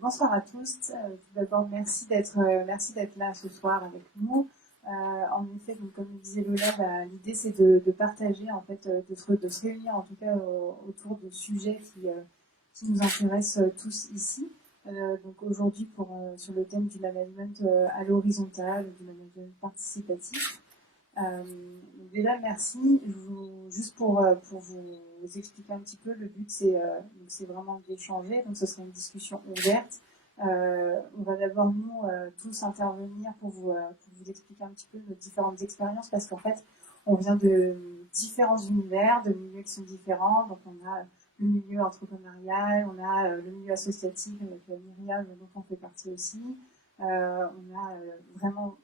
Bonsoir à tous. Tout d'abord, merci d'être là ce soir avec nous. En effet, donc, comme le disait Lola, l'idée c'est de partager, en fait, de se réunir en tout cas autour de sujets qui nous intéressent tous ici. Donc aujourd'hui, sur le thème du management à l'horizontale, du management participatif. Déjà, merci. Juste pour vous expliquer un petit peu, le but c'est vraiment d'échanger. Donc, ce sera une discussion ouverte. On va d'abord nous tous intervenir pour vous expliquer un petit peu nos différentes expériences parce qu'en fait, on vient de différents univers, de milieux qui sont différents. Donc, on a le milieu entrepreneurial, on a le milieu associatif avec Myriam, dont on fait partie aussi. On a vraiment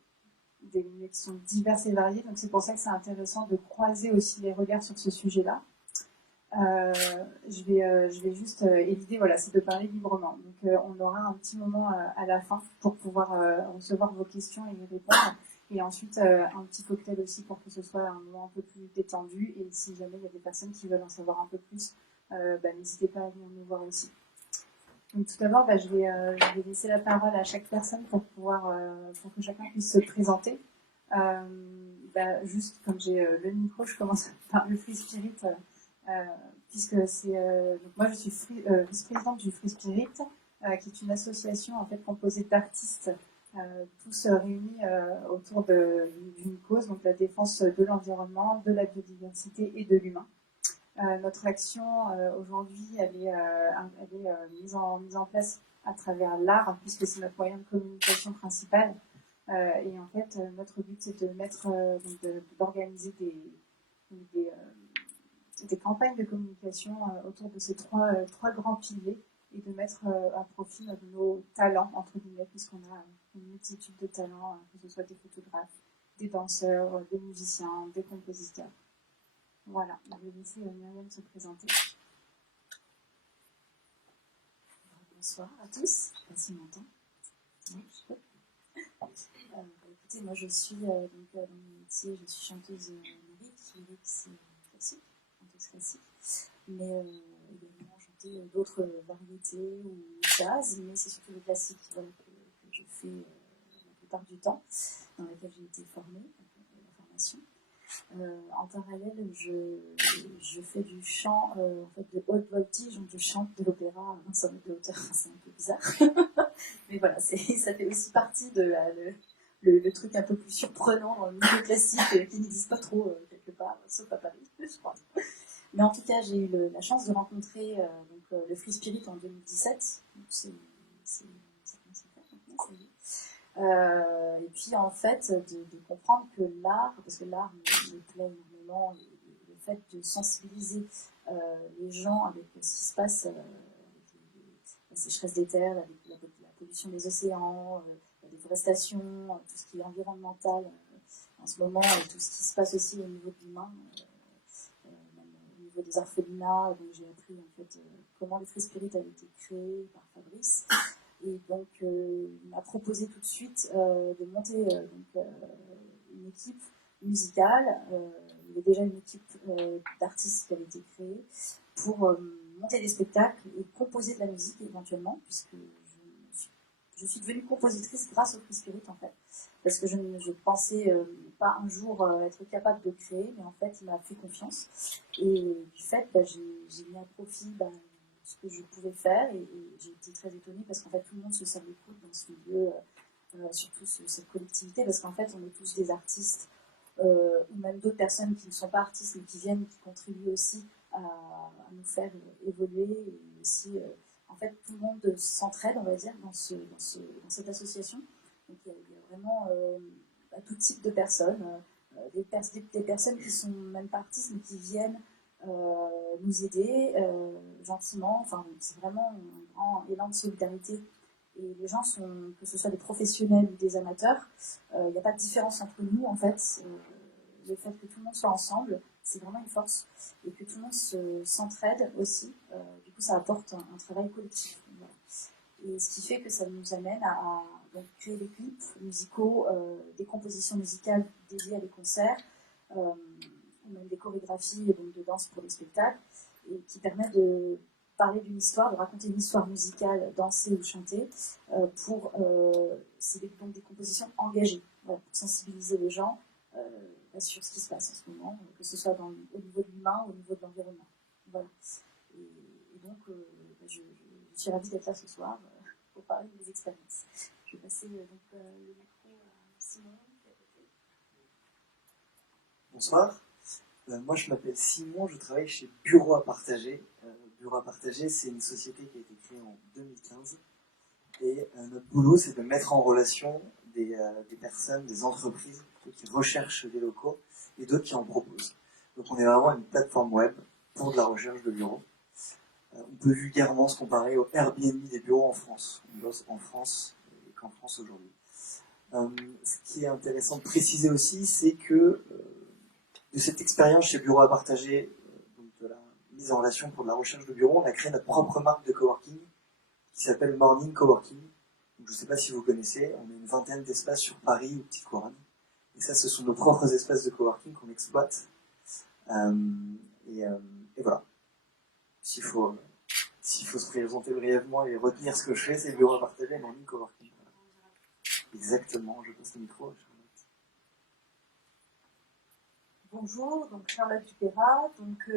des milieux qui sont divers et variés, donc c'est pour ça que c'est intéressant de croiser aussi les regards sur ce sujet-là. Je vais juste, et l'idée, voilà, c'est de parler librement. Donc on aura un petit moment à la fin pour pouvoir recevoir vos questions et y répondre. Et ensuite, un petit cocktail aussi pour que ce soit un moment un peu plus détendu. Et si jamais il y a des personnes qui veulent en savoir un peu plus, n'hésitez pas à venir nous voir aussi. Donc tout d'abord, je vais laisser la parole à chaque personne pour que chacun puisse se présenter. Juste comme j'ai le micro, je commence par le Free Spirit, puisque donc moi je suis vice-présidente du Free Spirit, qui est une association en fait composée d'artistes, tous réunis autour d'une cause, donc la défense de l'environnement, de la biodiversité et de l'humain. Notre action aujourd'hui, elle est mise en place à travers l'art, puisque c'est notre moyen de communication principal. Et en fait, notre but, c'est d'organiser des, des campagnes de communication autour de ces trois grands piliers et de mettre à profit nos talents, entre guillemets, puisqu'on a une multitude de talents, que ce soit des photographes, des danseurs, des musiciens, des compositeurs. Voilà, je vais laisser Myriam se présenter. Bonsoir à tous, je ne sais pas si on m'entend. Écoutez, moi je suis dans mon métier, je suis chanteuse lyrique. Lyrique, c'est classique, chanteuse classique, mais également chanter d'autres variétés ou jazz, mais c'est surtout le classique que je fais la plupart du temps, dans laquelle j'ai été formée, la formation. En parallèle, je fais du chant en fait, de haute voltige, donc je chante de l'opéra à 25 mètres de hauteur, c'est un peu bizarre. Mais voilà, ça fait aussi partie de le truc un peu plus surprenant dans le milieu classique qui n'existe pas trop quelque part, sauf à Paris, je crois. Mais en tout cas, j'ai eu la chance de rencontrer le Free Spirit en 2017. C'est et puis en fait, de comprendre que l'art, parce que l'art me plaît énormément, le fait de sensibiliser les gens avec ce qui se passe, avec la sécheresse des terres, la pollution des océans, la déforestation, tout ce qui est environnemental en ce moment, et tout ce qui se passe aussi au niveau de l'humain, même au niveau des orphelinats. Donc j'ai appris en fait comment le Free Spirit avait été créé par Fabrice. Et donc, il m'a proposé tout de suite de monter une équipe musicale. Il y avait déjà une équipe d'artistes qui avait été créée pour monter des spectacles et composer de la musique éventuellement, puisque je suis devenue compositrice grâce au Free Spirit en fait. Parce que je ne pensais pas un jour être capable de créer, mais en fait, il m'a fait confiance. Et du fait, j'ai mis à profit ce que je pouvais faire et j'ai été très étonnée parce qu'en fait tout le monde se serre les coudes dans ce milieu, surtout cette collectivité, parce qu'en fait on est tous des artistes ou même d'autres personnes qui ne sont pas artistes mais qui viennent, qui contribuent aussi à nous faire évoluer et aussi en fait tout le monde s'entraide, on va dire, dans cette association. Donc il y a vraiment tout type de personnes, des personnes qui sont même pas artistes mais qui viennent nous aider gentiment. Enfin, c'est vraiment un grand élan de solidarité. Et les gens sont, que ce soit des professionnels ou des amateurs, il n'y a pas de différence entre nous en fait. Le fait que tout le monde soit ensemble, c'est vraiment une force. Et que tout le monde s'entraide aussi. Du coup, ça apporte un travail collectif. Voilà. Et ce qui fait que ça nous amène à donc, créer des clips musicaux, des compositions musicales dédiées à des concerts, même des chorégraphies donc de danse pour les spectacles, et qui permettent parler d'une histoire, de raconter une histoire musicale, danser ou chanter, c'est donc des compositions engagées, voilà, pour sensibiliser les gens sur ce qui se passe en ce moment, que ce soit au niveau de l'humain ou au niveau de l'environnement. Voilà. Et donc, je suis ravie d'être là ce soir pour parler de mes expériences. Je vais passer le micro à Simon. Bonsoir. Moi, je m'appelle Simon, je travaille chez Bureau à partager. Bureau à partager, c'est une société qui a été créée en 2015. Et notre boulot, c'est de mettre en relation des personnes, des entreprises qui recherchent des locaux et d'autres qui en proposent. Donc, on est vraiment une plateforme web pour de la recherche de bureaux. On peut vulgairement se comparer au Airbnb des bureaux en France. On bosse en France et qu'en France aujourd'hui. Ce qui est intéressant de préciser aussi, c'est que de cette expérience chez Bureau à partager, donc de la mise en relation pour de la recherche de bureaux, on a créé notre propre marque de coworking qui s'appelle Morning Coworking. Donc, je ne sais pas si vous connaissez, on a une vingtaine d'espaces sur Paris ou Petite Couronne. Et ça, ce sont nos propres espaces de coworking qu'on exploite. Et voilà. S'il faut se présenter brièvement et retenir ce que je fais, c'est Bureau à partager et Morning Coworking. Voilà. Exactement, je passe le micro. Bonjour, donc Charlotte Dupéra. Donc,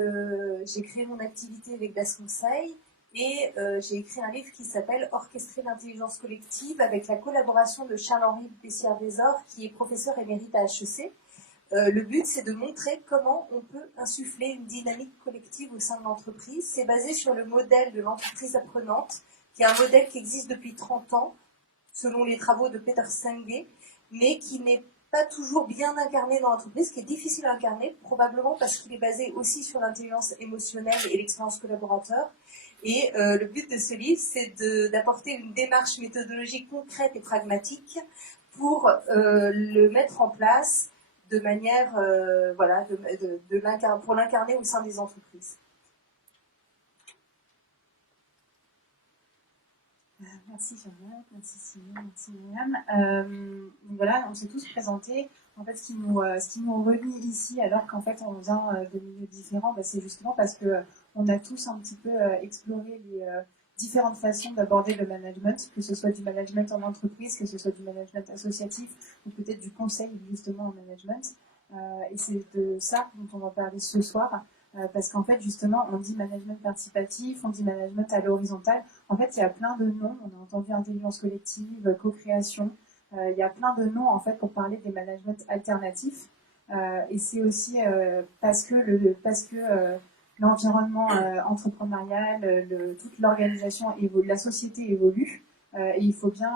j'ai créé mon activité avec Das Conseil et j'ai écrit un livre qui s'appelle Orchestrer l'intelligence collective avec la collaboration de Charles-Henri Bessières-Desors qui est professeur émérite à HEC. Le but, c'est de montrer comment on peut insuffler une dynamique collective au sein de l'entreprise. C'est basé sur le modèle de l'entreprise apprenante, qui est un modèle qui existe depuis 30 ans, selon les travaux de Peter Senge, mais qui n'est pas toujours bien incarné dans l'entreprise, qui est difficile à incarner, probablement parce qu'il est basé aussi sur l'intelligence émotionnelle et l'expérience collaborateur. Et le but de ce livre, c'est d'apporter une démarche méthodologique concrète et pragmatique pour le mettre en place de manière, voilà, pour l'incarner au sein des entreprises. Merci Charlotte, merci Simon, merci Myriam. Voilà, on s'est tous présentés. En fait, ce qui nous relie ici, alors qu'en fait on vient de milieux différents, c'est justement parce que on a tous un petit peu exploré les différentes façons d'aborder le management, que ce soit du management en entreprise, que ce soit du management associatif, ou peut-être du conseil justement en management. Et c'est de ça dont on va parler ce soir. Parce qu'en fait, justement, on dit management participatif, on dit management à l'horizontale. En fait, il y a plein de noms. On a entendu intelligence collective, co-création. Il y a plein de noms, en fait, pour parler des managements alternatifs. Et c'est aussi parce que l'environnement entrepreneurial, toute l'organisation évolue, la société évolue. Et il faut bien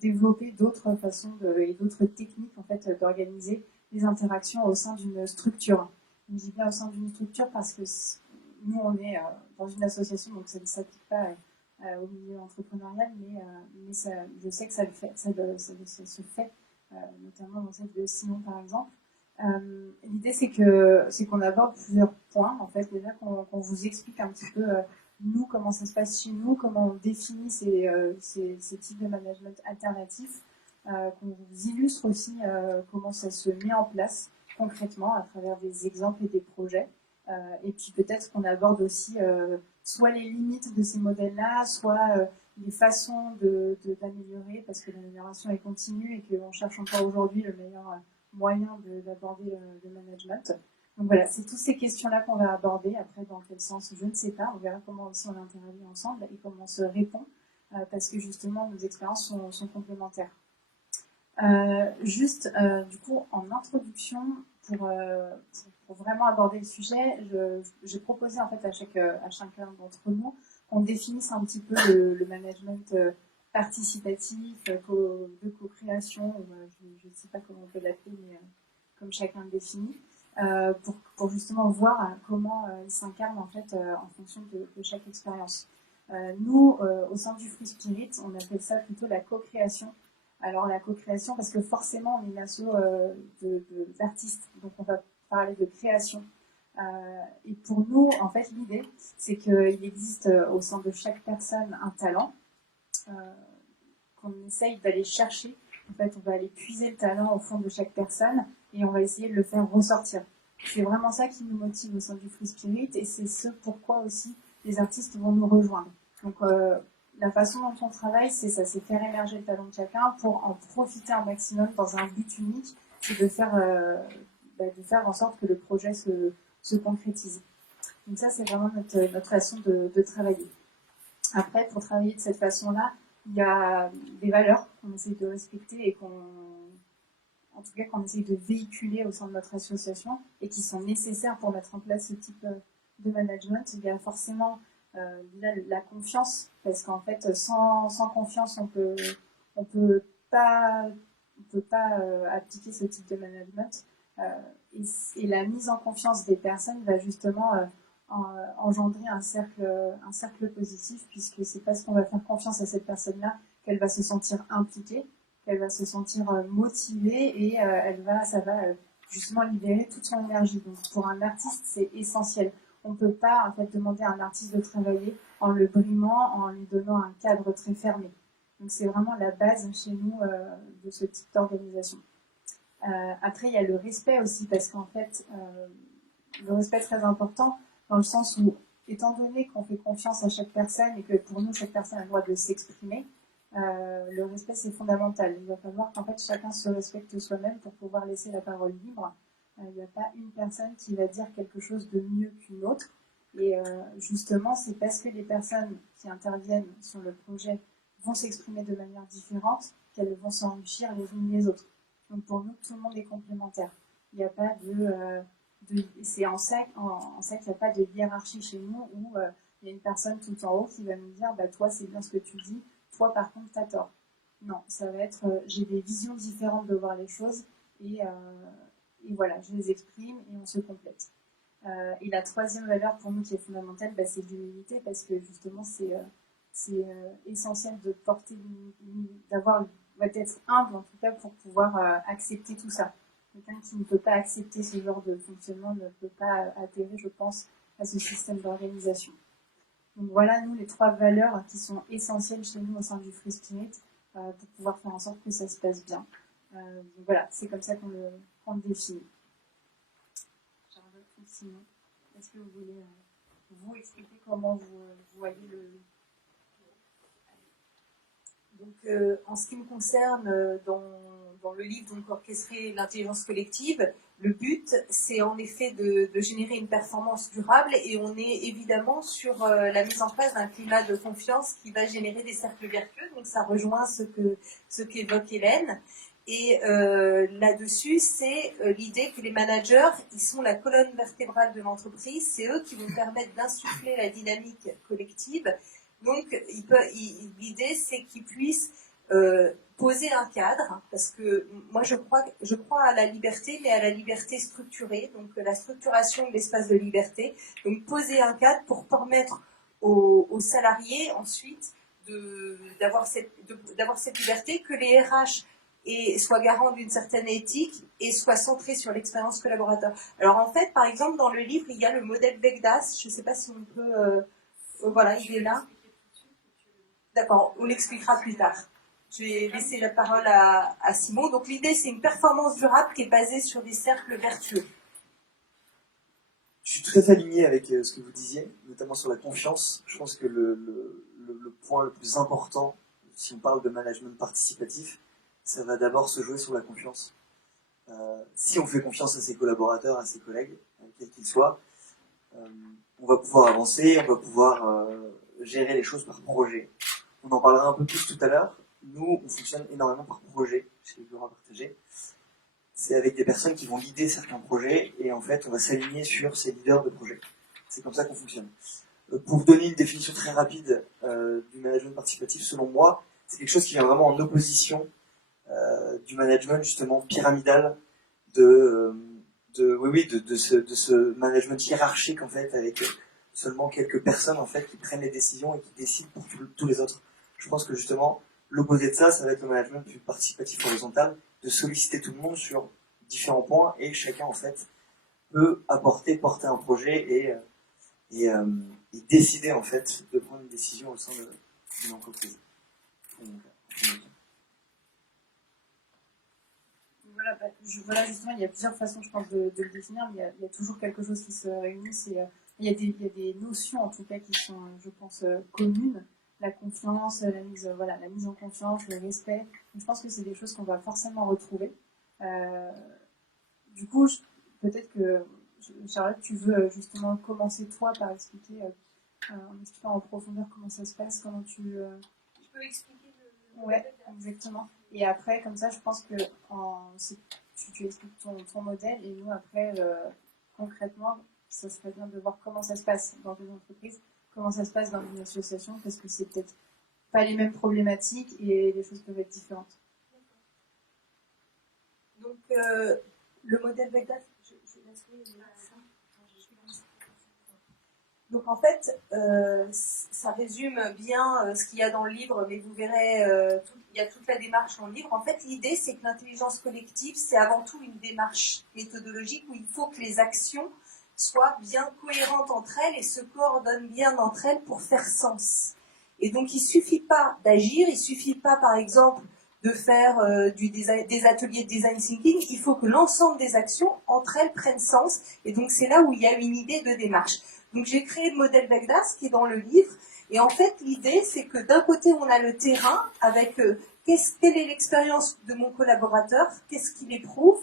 développer d'autres façons et d'autres techniques, en fait, d'organiser les interactions au sein d'une structure. Je dis bien au sein d'une structure parce que nous, on est dans une association, donc ça ne s'applique pas au milieu entrepreneurial, mais ça, je sais que ça se fait, notamment dans celle de Simon, par exemple. L'idée, c'est qu'on aborde plusieurs points, en fait. Déjà, qu'on vous explique un petit peu, nous, comment ça se passe chez nous, comment on définit ces types de management alternatifs, qu'on vous illustre aussi comment ça se met en place concrètement à travers des exemples et des projets. Et puis peut-être qu'on aborde aussi soit les limites de ces modèles-là, soit les façons d'améliorer, parce que l'amélioration est continue et qu'on cherche encore aujourd'hui le meilleur moyen d'aborder le management. Donc voilà, c'est toutes ces questions-là qu'on va aborder. Après, dans quel sens, je ne sais pas. On verra comment aussi on interagit ensemble et comment on se répond, parce que justement, nos expériences sont complémentaires. Du coup, en introduction, pour vraiment aborder le sujet, j'ai proposé en fait à chacun d'entre nous qu'on définisse un petit peu le management participatif, de co-création, je ne sais pas comment on peut l'appeler, mais comme chacun le définit, pour justement voir comment il s'incarne en fait en fonction de chaque expérience. Nous, au sein du Free Spirit, on appelle ça plutôt la co-création. Alors la co-création, parce que forcément on est une asso d'artistes, donc on va parler de création. Et pour nous, en fait, l'idée, c'est qu'il existe au sein de chaque personne un talent qu'on essaye d'aller chercher. En fait, on va aller puiser le talent au fond de chaque personne et on va essayer de le faire ressortir. C'est vraiment ça qui nous motive au sein du Free Spirit et c'est ce pourquoi aussi les artistes vont nous rejoindre. Donc la façon dont on travaille, c'est ça, c'est faire émerger le talent de chacun pour en profiter un maximum dans un but unique, c'est de faire en sorte que le projet se concrétise. Donc ça, c'est vraiment notre façon de travailler. Après, pour travailler de cette façon-là, il y a des valeurs qu'on essaie de respecter et en tout cas qu'on essaie de véhiculer au sein de notre association et qui sont nécessaires pour mettre en place ce type de management. Il y a forcément la confiance, parce qu'en fait, sans confiance, on peut pas appliquer ce type de management. Et la mise en confiance des personnes va justement engendrer un cercle positif, puisque c'est parce qu'on va faire confiance à cette personne-là qu'elle va se sentir impliquée, qu'elle va se sentir motivée et ça va justement libérer toute son énergie. Donc pour un artiste, c'est essentiel. On ne peut pas en fait demander à un artiste de travailler en le brimant, en lui donnant un cadre très fermé. Donc c'est vraiment la base chez nous de ce type d'organisation. Après, il y a le respect aussi, parce qu'en fait, le respect est très important dans le sens où, étant donné qu'on fait confiance à chaque personne et que pour nous, chaque personne a le droit de s'exprimer, le respect, c'est fondamental. Il va falloir qu'en fait, chacun se respecte soi-même pour pouvoir laisser la parole libre. Il n'y a pas une personne qui va dire quelque chose de mieux qu'une autre. Et justement, c'est parce que les personnes qui interviennent sur le projet vont s'exprimer de manière différente qu'elles vont s'enrichir les unes les autres. Donc pour nous, tout le monde est complémentaire. Il n'y a pas c'est en ça qu'il n'y a pas de hiérarchie chez nous où il y a une personne tout en haut qui va nous dire bah, toi c'est bien ce que tu dis, toi par contre t'as tort. Non, ça va être j'ai des visions différentes de voir les choses et voilà, je les exprime et on se complète. Et la troisième valeur pour nous qui est fondamentale, bah, c'est l'humilité, parce que justement c'est essentiel de porter d'être humble en tout cas pour pouvoir accepter tout ça. Quelqu'un qui ne peut pas accepter ce genre de fonctionnement ne peut pas adhérer, je pense, à ce système d'organisation. Donc voilà, nous, les trois valeurs qui sont essentielles chez nous au sein du Free Spirit pour pouvoir faire en sorte que ça se passe bien. Donc voilà, c'est comme ça qu'on le définit. Sinon, est-ce que vous voulez vous expliquer comment vous voyez le... Donc, en ce qui me concerne, dans le livre donc, Orchestrer l'intelligence collective, le but, c'est en effet de générer une performance durable et on est évidemment sur la mise en place d'un climat de confiance qui va générer des cercles vertueux. Donc, ça rejoint ce qu'évoque Hélène. Et là-dessus, c'est l'idée que les managers, ils sont la colonne vertébrale de l'entreprise. C'est eux qui vont permettre d'insuffler la dynamique collective. Donc, l'idée, c'est qu'ils puissent poser un cadre, parce que moi, je crois à la liberté, mais à la liberté structurée, donc la structuration de l'espace de liberté. Donc, poser un cadre pour permettre aux salariés, ensuite, d'avoir cette liberté, que les RH soient garants d'une certaine éthique et soient centrés sur l'expérience collaborateur. Alors, en fait, par exemple, dans le livre, il y a le modèle Vegdas. Je ne sais pas si on peut... voilà, il est là. D'accord, on l'expliquera plus tard. Je vais laisser la parole à Simon. Donc l'idée, c'est une performance durable qui est basée sur des cercles vertueux. Je suis tout à fait aligné avec ce que vous disiez, notamment sur la confiance. Je pense que le point le plus important, si on parle de management participatif, ça va d'abord se jouer sur la confiance. Si on fait confiance à ses collaborateurs, à ses collègues, quels qu'ils soient, on va pouvoir avancer, on va pouvoir gérer les choses par projet. On en parlera un peu plus tout à l'heure. Nous, on fonctionne énormément par projet chez les bureaux à partager. C'est avec des personnes qui vont guider certains projets et en fait, on va s'aligner sur ces leaders de projet. C'est comme ça qu'on fonctionne. Pour vous donner une définition très rapide du management participatif, selon moi, c'est quelque chose qui vient vraiment en opposition du management justement pyramidal de ce management hiérarchique en fait avec seulement quelques personnes en fait qui prennent les décisions et qui décident pour tous les autres. Je pense que justement l'opposé de ça, ça va être le management plus participatif horizontal, de solliciter tout le monde sur différents points et chacun en fait peut porter un projet et décider en fait de prendre une décision au sein d'une entreprise. Voilà, justement, il y a plusieurs façons, je pense, de le définir, mais il y a toujours quelque chose qui se réunit, c'est il y a des notions en tout cas qui sont, je pense, communes. La confiance, la mise en confiance, le respect. Donc, je pense que c'est des choses qu'on va forcément retrouver. Du coup, peut-être que Charlotte, tu veux justement commencer toi par expliquer, en expliquant en profondeur comment ça se passe, comment tu. Je peux expliquer Ouais, exactement. Et après, comme ça, je pense que tu expliques ton modèle et nous, après, concrètement, ça serait bien de voir comment ça se passe dans une entreprise, comment ça se passe dans une association, parce que c'est peut-être pas les mêmes problématiques et les choses peuvent être différentes. Donc, le modèle Vecdas, je laisse Donc en fait, ça résume bien ce qu'il y a dans le livre, mais vous verrez, il y a toute la démarche dans le livre. En fait, l'idée, c'est que l'intelligence collective, c'est avant tout une démarche méthodologique où il faut que les actions soient bien cohérentes entre elles et se coordonnent bien entre elles pour faire sens. Et donc, il ne suffit pas d'agir, il ne suffit pas, par exemple, de faire des ateliers de design thinking, il faut que l'ensemble des actions entre elles prennent sens. Et donc, c'est là où il y a une idée de démarche. Donc j'ai créé le modèle Vecdas qui est dans le livre. Et en fait, l'idée, c'est que d'un côté, on a le terrain avec quelle est l'expérience de mon collaborateur, qu'est-ce qu'il éprouve,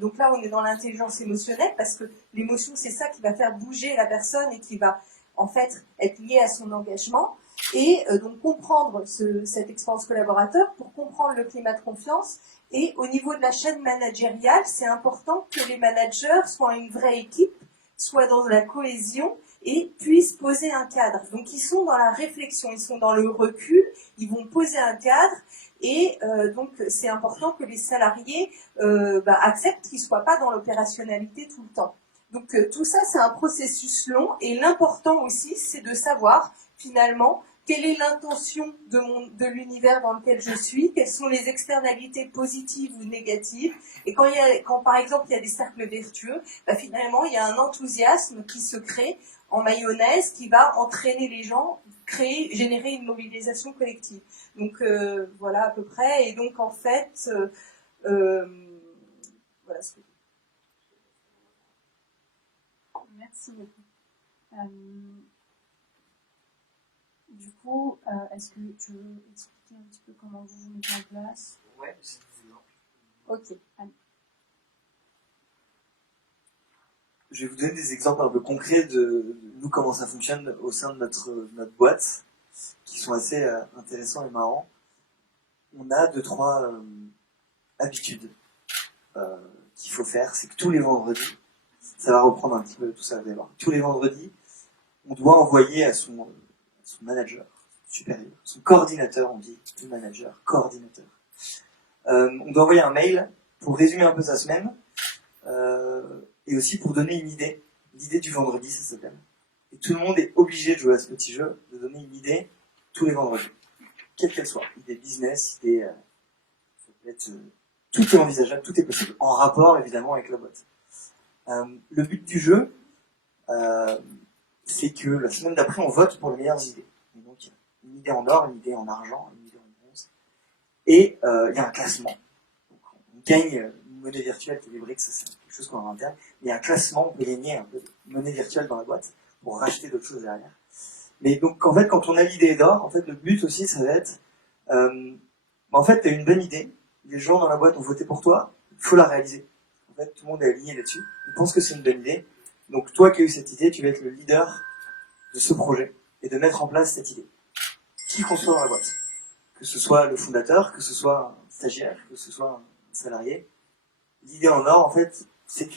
donc là, on est dans l'intelligence émotionnelle parce que l'émotion, c'est ça qui va faire bouger la personne et qui va en fait être lié à son engagement. Et donc comprendre cette expérience collaborateur pour comprendre le climat de confiance. Et au niveau de la chaîne managériale, c'est important que les managers soient une vraie équipe, soient dans la cohésion et puissent poser un cadre. Donc ils sont dans la réflexion, ils sont dans le recul, ils vont poser un cadre et donc c'est important que les salariés acceptent qu'ils ne soient pas dans l'opérationnalité tout le temps. Donc tout ça c'est un processus long et l'important aussi c'est de savoir finalement quelle est l'intention de l'univers dans lequel je suis, quelles sont les externalités positives ou négatives. Et quand par exemple il y a des cercles vertueux, finalement il y a un enthousiasme qui se crée en mayonnaise qui va entraîner les gens, générer une mobilisation collective. Donc voilà à peu près. Et donc en fait, voilà ce que... Merci beaucoup. Du coup, est-ce que tu veux expliquer un petit peu comment vous vous mettez en place? Ouais, c'est des exemples. Ok, allez. Je vais vous donner des exemples un peu concrets de nous, comment ça fonctionne au sein de notre boîte, qui sont assez intéressants et marrants. On a 2-3 habitudes qu'il faut faire. C'est que tous les vendredis, ça va reprendre un petit peu tout ça, vous allez voir. Tous les vendredis, on doit envoyer à son manager supérieur, son coordinateur, on dit, le manager, coordinateur. On doit envoyer un mail pour résumer un peu sa semaine, et aussi pour donner une idée. L'idée du vendredi, ça s'appelle. Et tout le monde est obligé de jouer à ce petit jeu, de donner une idée tous les vendredis, quelle qu'elle soit. Idée business, idée... ça peut être... tout est envisageable, tout est possible, en rapport évidemment avec la boîte. Le but du jeu, c'est que la semaine d'après, on vote pour les meilleures idées. Et donc, il y a une idée en or, une idée en argent, une idée en bronze. Et il y a un classement. Donc, on gagne une monnaie virtuelle, les briques, ça c'est quelque chose qu'on a en interne. Mais il y a un classement, on peut gagner un peu de monnaie virtuelle dans la boîte pour racheter d'autres choses derrière. Mais donc, en fait, quand on a l'idée d'or, en fait, le but aussi, ça va être... en fait, tu as une bonne idée, les gens dans la boîte ont voté pour toi, il faut la réaliser. En fait, tout le monde est aligné là-dessus. Ils pensent que c'est une bonne idée. Donc, toi qui as eu cette idée, tu vas être le leader de ce projet et de mettre en place cette idée. Qui qu'on soit dans la boîte. Que ce soit le fondateur, que ce soit un stagiaire, que ce soit un salarié. L'idée en or, en fait, c'est que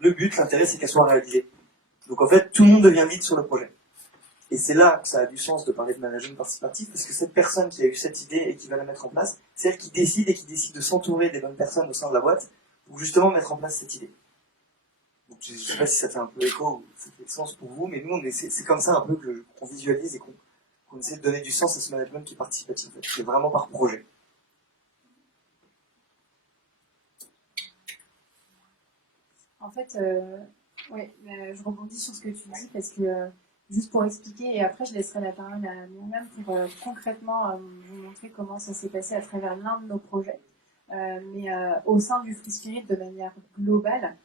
le but, l'intérêt, c'est qu'elle soit réalisée. Donc, en fait, tout le monde devient lead sur le projet. Et c'est là que ça a du sens de parler de management participatif, parce que cette personne qui a eu cette idée et qui va la mettre en place, c'est elle qui décide et qui décide de s'entourer des bonnes personnes au sein de la boîte pour justement mettre en place cette idée. Donc, je ne sais pas si ça fait un peu écho ou ça fait sens pour vous, mais nous, c'est comme ça un peu qu'on visualise et qu'on essaie de donner du sens à ce management qui est participatif. En fait. C'est vraiment par projet. En fait, je rebondis sur ce que tu dis parce que juste pour expliquer, et après je laisserai la parole à Myriam pour concrètement vous montrer comment ça s'est passé à travers l'un de nos projets. Mais au sein du Free Spirit, de manière globale,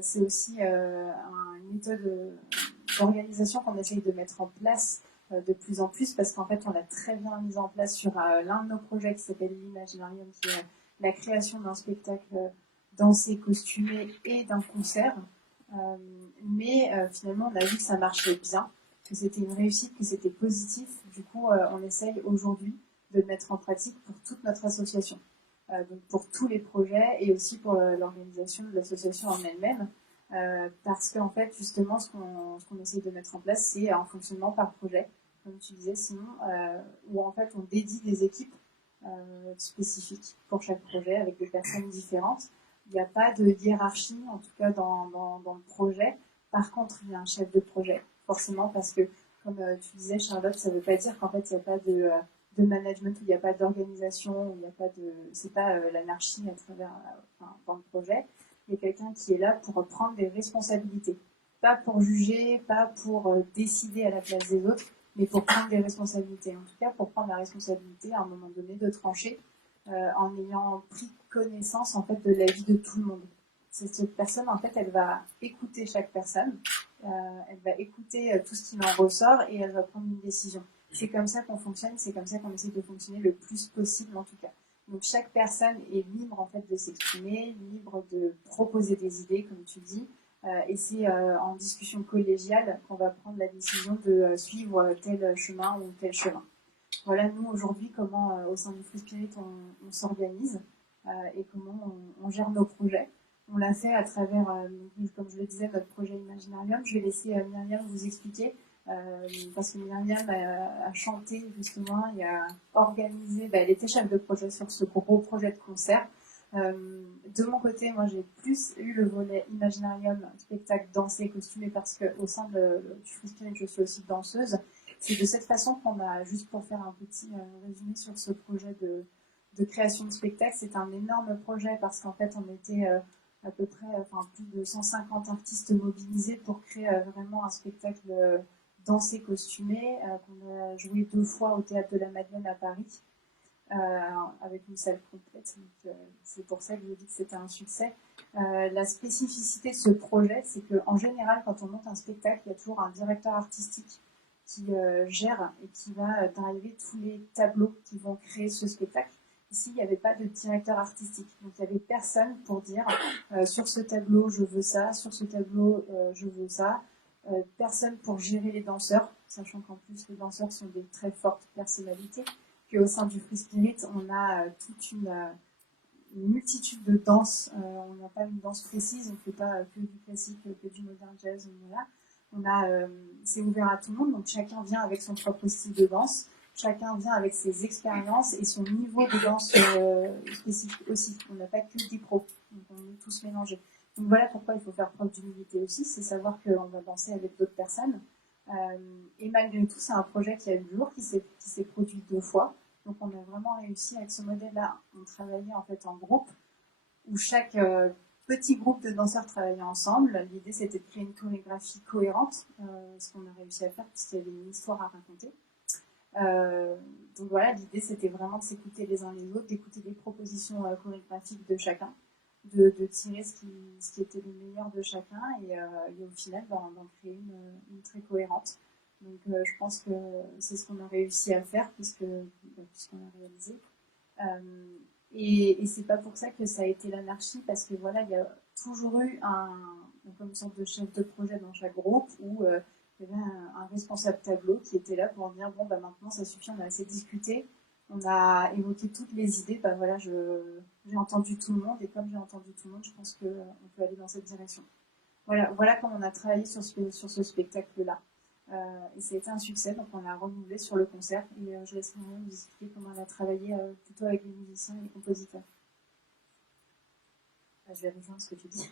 C'est aussi une méthode d'organisation qu'on essaye de mettre en place de plus en plus, parce qu'en fait, on l'a très bien mis en place sur l'un de nos projets qui s'appelle l'Imaginarium, qui est la création d'un spectacle dansé, costumé et d'un concert. Mais finalement, on a vu que ça marchait bien, que c'était une réussite, que c'était positif. Du coup, on essaye aujourd'hui de le mettre en pratique pour toute notre association. Donc pour tous les projets et aussi pour l'organisation de l'association en elle-même. Parce qu'en fait, justement, ce qu'on essaye de mettre en place, c'est un fonctionnement par projet, comme tu disais, sinon, où en fait on dédie des équipes spécifiques pour chaque projet avec des personnes différentes. Il n'y a pas de hiérarchie, en tout cas dans le projet. Par contre, il y a un chef de projet, forcément, parce que, comme tu disais, Charlotte, ça ne veut pas dire qu'en fait, il n'y a pas de management, où il n'y a pas d'organisation, où il n'y a pas de. C'est pas l'anarchie à travers, dans le projet. Il y a quelqu'un qui est là pour prendre des responsabilités. Pas pour juger, pas pour décider à la place des autres, mais pour prendre des responsabilités. En tout cas, pour prendre la responsabilité à un moment donné de trancher en ayant pris connaissance en fait de la vie de tout le monde. Cette personne, en fait, elle va écouter chaque personne, elle va écouter tout ce qui en ressort et elle va prendre une décision. C'est comme ça qu'on fonctionne, c'est comme ça qu'on essaie de fonctionner le plus possible en tout cas. Donc chaque personne est libre en fait de s'exprimer, libre de proposer des idées, comme tu dis, et c'est en discussion collégiale qu'on va prendre la décision de suivre tel chemin ou tel chemin. Voilà, nous aujourd'hui, comment au sein du Free Spirit on s'organise et comment on gère nos projets. On l'a fait à travers, comme je le disais, notre projet Imaginarium. Je vais laisser Myriam vous expliquer, parce que Myriam a chanté justement et a organisé, elle était chef de projet sur ce gros projet de concert. De mon côté, moi j'ai plus eu le volet Imaginarium, spectacle dansé, costumé, parce qu'au sein du Free Spirit, je suis aussi danseuse. C'est de cette façon qu'on a, juste pour faire un petit résumé sur ce projet de création de spectacle, c'est un énorme projet parce qu'en fait on était à peu près plus de 150 artistes mobilisés pour créer vraiment un spectacle dansé costumé qu'on a joué 2 fois au Théâtre de la Madeleine à Paris avec une salle complète. Donc, c'est pour ça que je dis que c'était un succès. La spécificité de ce projet, c'est qu'en général, quand on monte un spectacle, il y a toujours un directeur artistique qui gère et qui va driver tous les tableaux qui vont créer ce spectacle. Ici, il n'y avait pas de directeur artistique. Donc, il n'y avait personne pour dire sur ce tableau, je veux ça, sur ce tableau, je veux ça. Personne pour gérer les danseurs, sachant qu'en plus, les danseurs sont des très fortes personnalités. Qu'au sein du Free Spirit, on a toute une multitude de danses. On n'a pas une danse précise, on ne fait pas que du classique, que du modern jazz. Voilà. C'est ouvert à tout le monde, donc chacun vient avec son propre style de danse. Chacun vient avec ses expériences et son niveau de danse spécifique aussi. On n'a pas que des pros, donc on est tous mélangés. Donc voilà pourquoi il faut faire preuve d'humilité aussi, c'est savoir qu'on va danser avec d'autres personnes. Et malgré tout, c'est un projet qui a eu le jour, qui s'est produit 2 fois. Donc on a vraiment réussi avec ce modèle-là. On travaillait en fait en groupe, où chaque petit groupe de danseurs travaillait ensemble. L'idée c'était de créer une chorégraphie cohérente, ce qu'on a réussi à faire puisqu'il y avait une histoire à raconter. Donc voilà, l'idée c'était vraiment de s'écouter les uns les autres, d'écouter des propositions chorégraphiques de chacun, de tirer ce qui était le meilleur de chacun et au final d'en créer une très cohérente. Donc je pense que c'est ce qu'on a réussi à faire puisqu'on a réalisé. Et c'est pas pour ça que ça a été l'anarchie, parce que voilà, il y a toujours eu comme une sorte de chef de projet dans chaque groupe où il y avait un responsable tableau qui était là pour dire bon bah maintenant ça suffit, on a assez discuté, on a évoqué toutes les idées, bah voilà, j'ai entendu tout le monde et comme j'ai entendu tout le monde, je pense qu'on peut aller dans cette direction. Voilà comment on a travaillé sur ce spectacle-là. Et ça a été un succès, donc on a renouvelé sur le concert et je laisse Myriam vous expliquer comment on a travaillé plutôt avec les musiciens et les compositeurs. Je vais rejoindre ce que tu dis.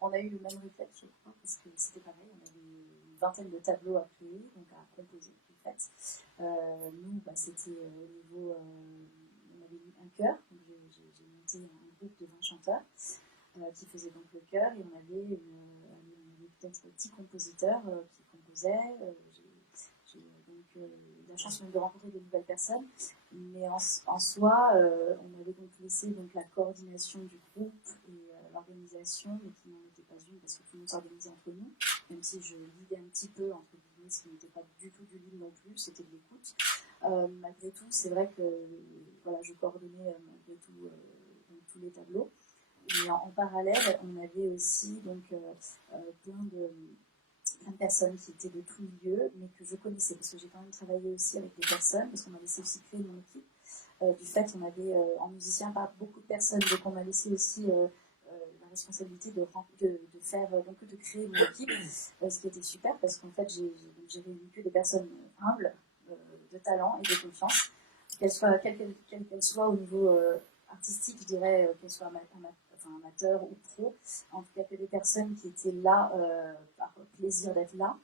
On a eu le même réflexe, je crois, parce que c'était pareil, on avait une vingtaine de tableaux à créer, donc à composer, en fait. Nous, c'était au niveau... on avait mis un chœur, donc j'ai monté un groupe de 20 chanteurs qui faisaient donc le chœur, et on avait peut-être 10 compositeurs qui composaient. J'ai donc la chance de rencontrer de nouvelles personnes, mais en soi, on avait donc laissé donc la coordination du groupe et l'organisation, mais qui n'en était pas une parce que tout le monde s'organisait entre nous, même si je lidais un petit peu, entre guillemets, ce qui n'était pas du tout du lead non plus, c'était de l'écoute. Malgré tout, c'est vrai que voilà, je coordonnais malgré tout donc, tous les tableaux. Et en parallèle, on avait aussi donc, plein de personnes qui étaient de tout milieu, mais que je connaissais, parce que j'ai quand même travaillé aussi avec des personnes, parce qu'on m'a laissé aussi créer mon équipe. Du fait, on avait en musicien pas beaucoup de personnes, donc on m'a laissé aussi la responsabilité de faire, donc de créer mon équipe, ce qui était super, parce qu'en fait, j'ai réuni que des personnes humbles, de talent et de confiance, quelles qu'elles soient au niveau artistique, je dirais, qu'elles soient amateurs ou pro, en tout cas que des personnes qui étaient là par plaisir d'être là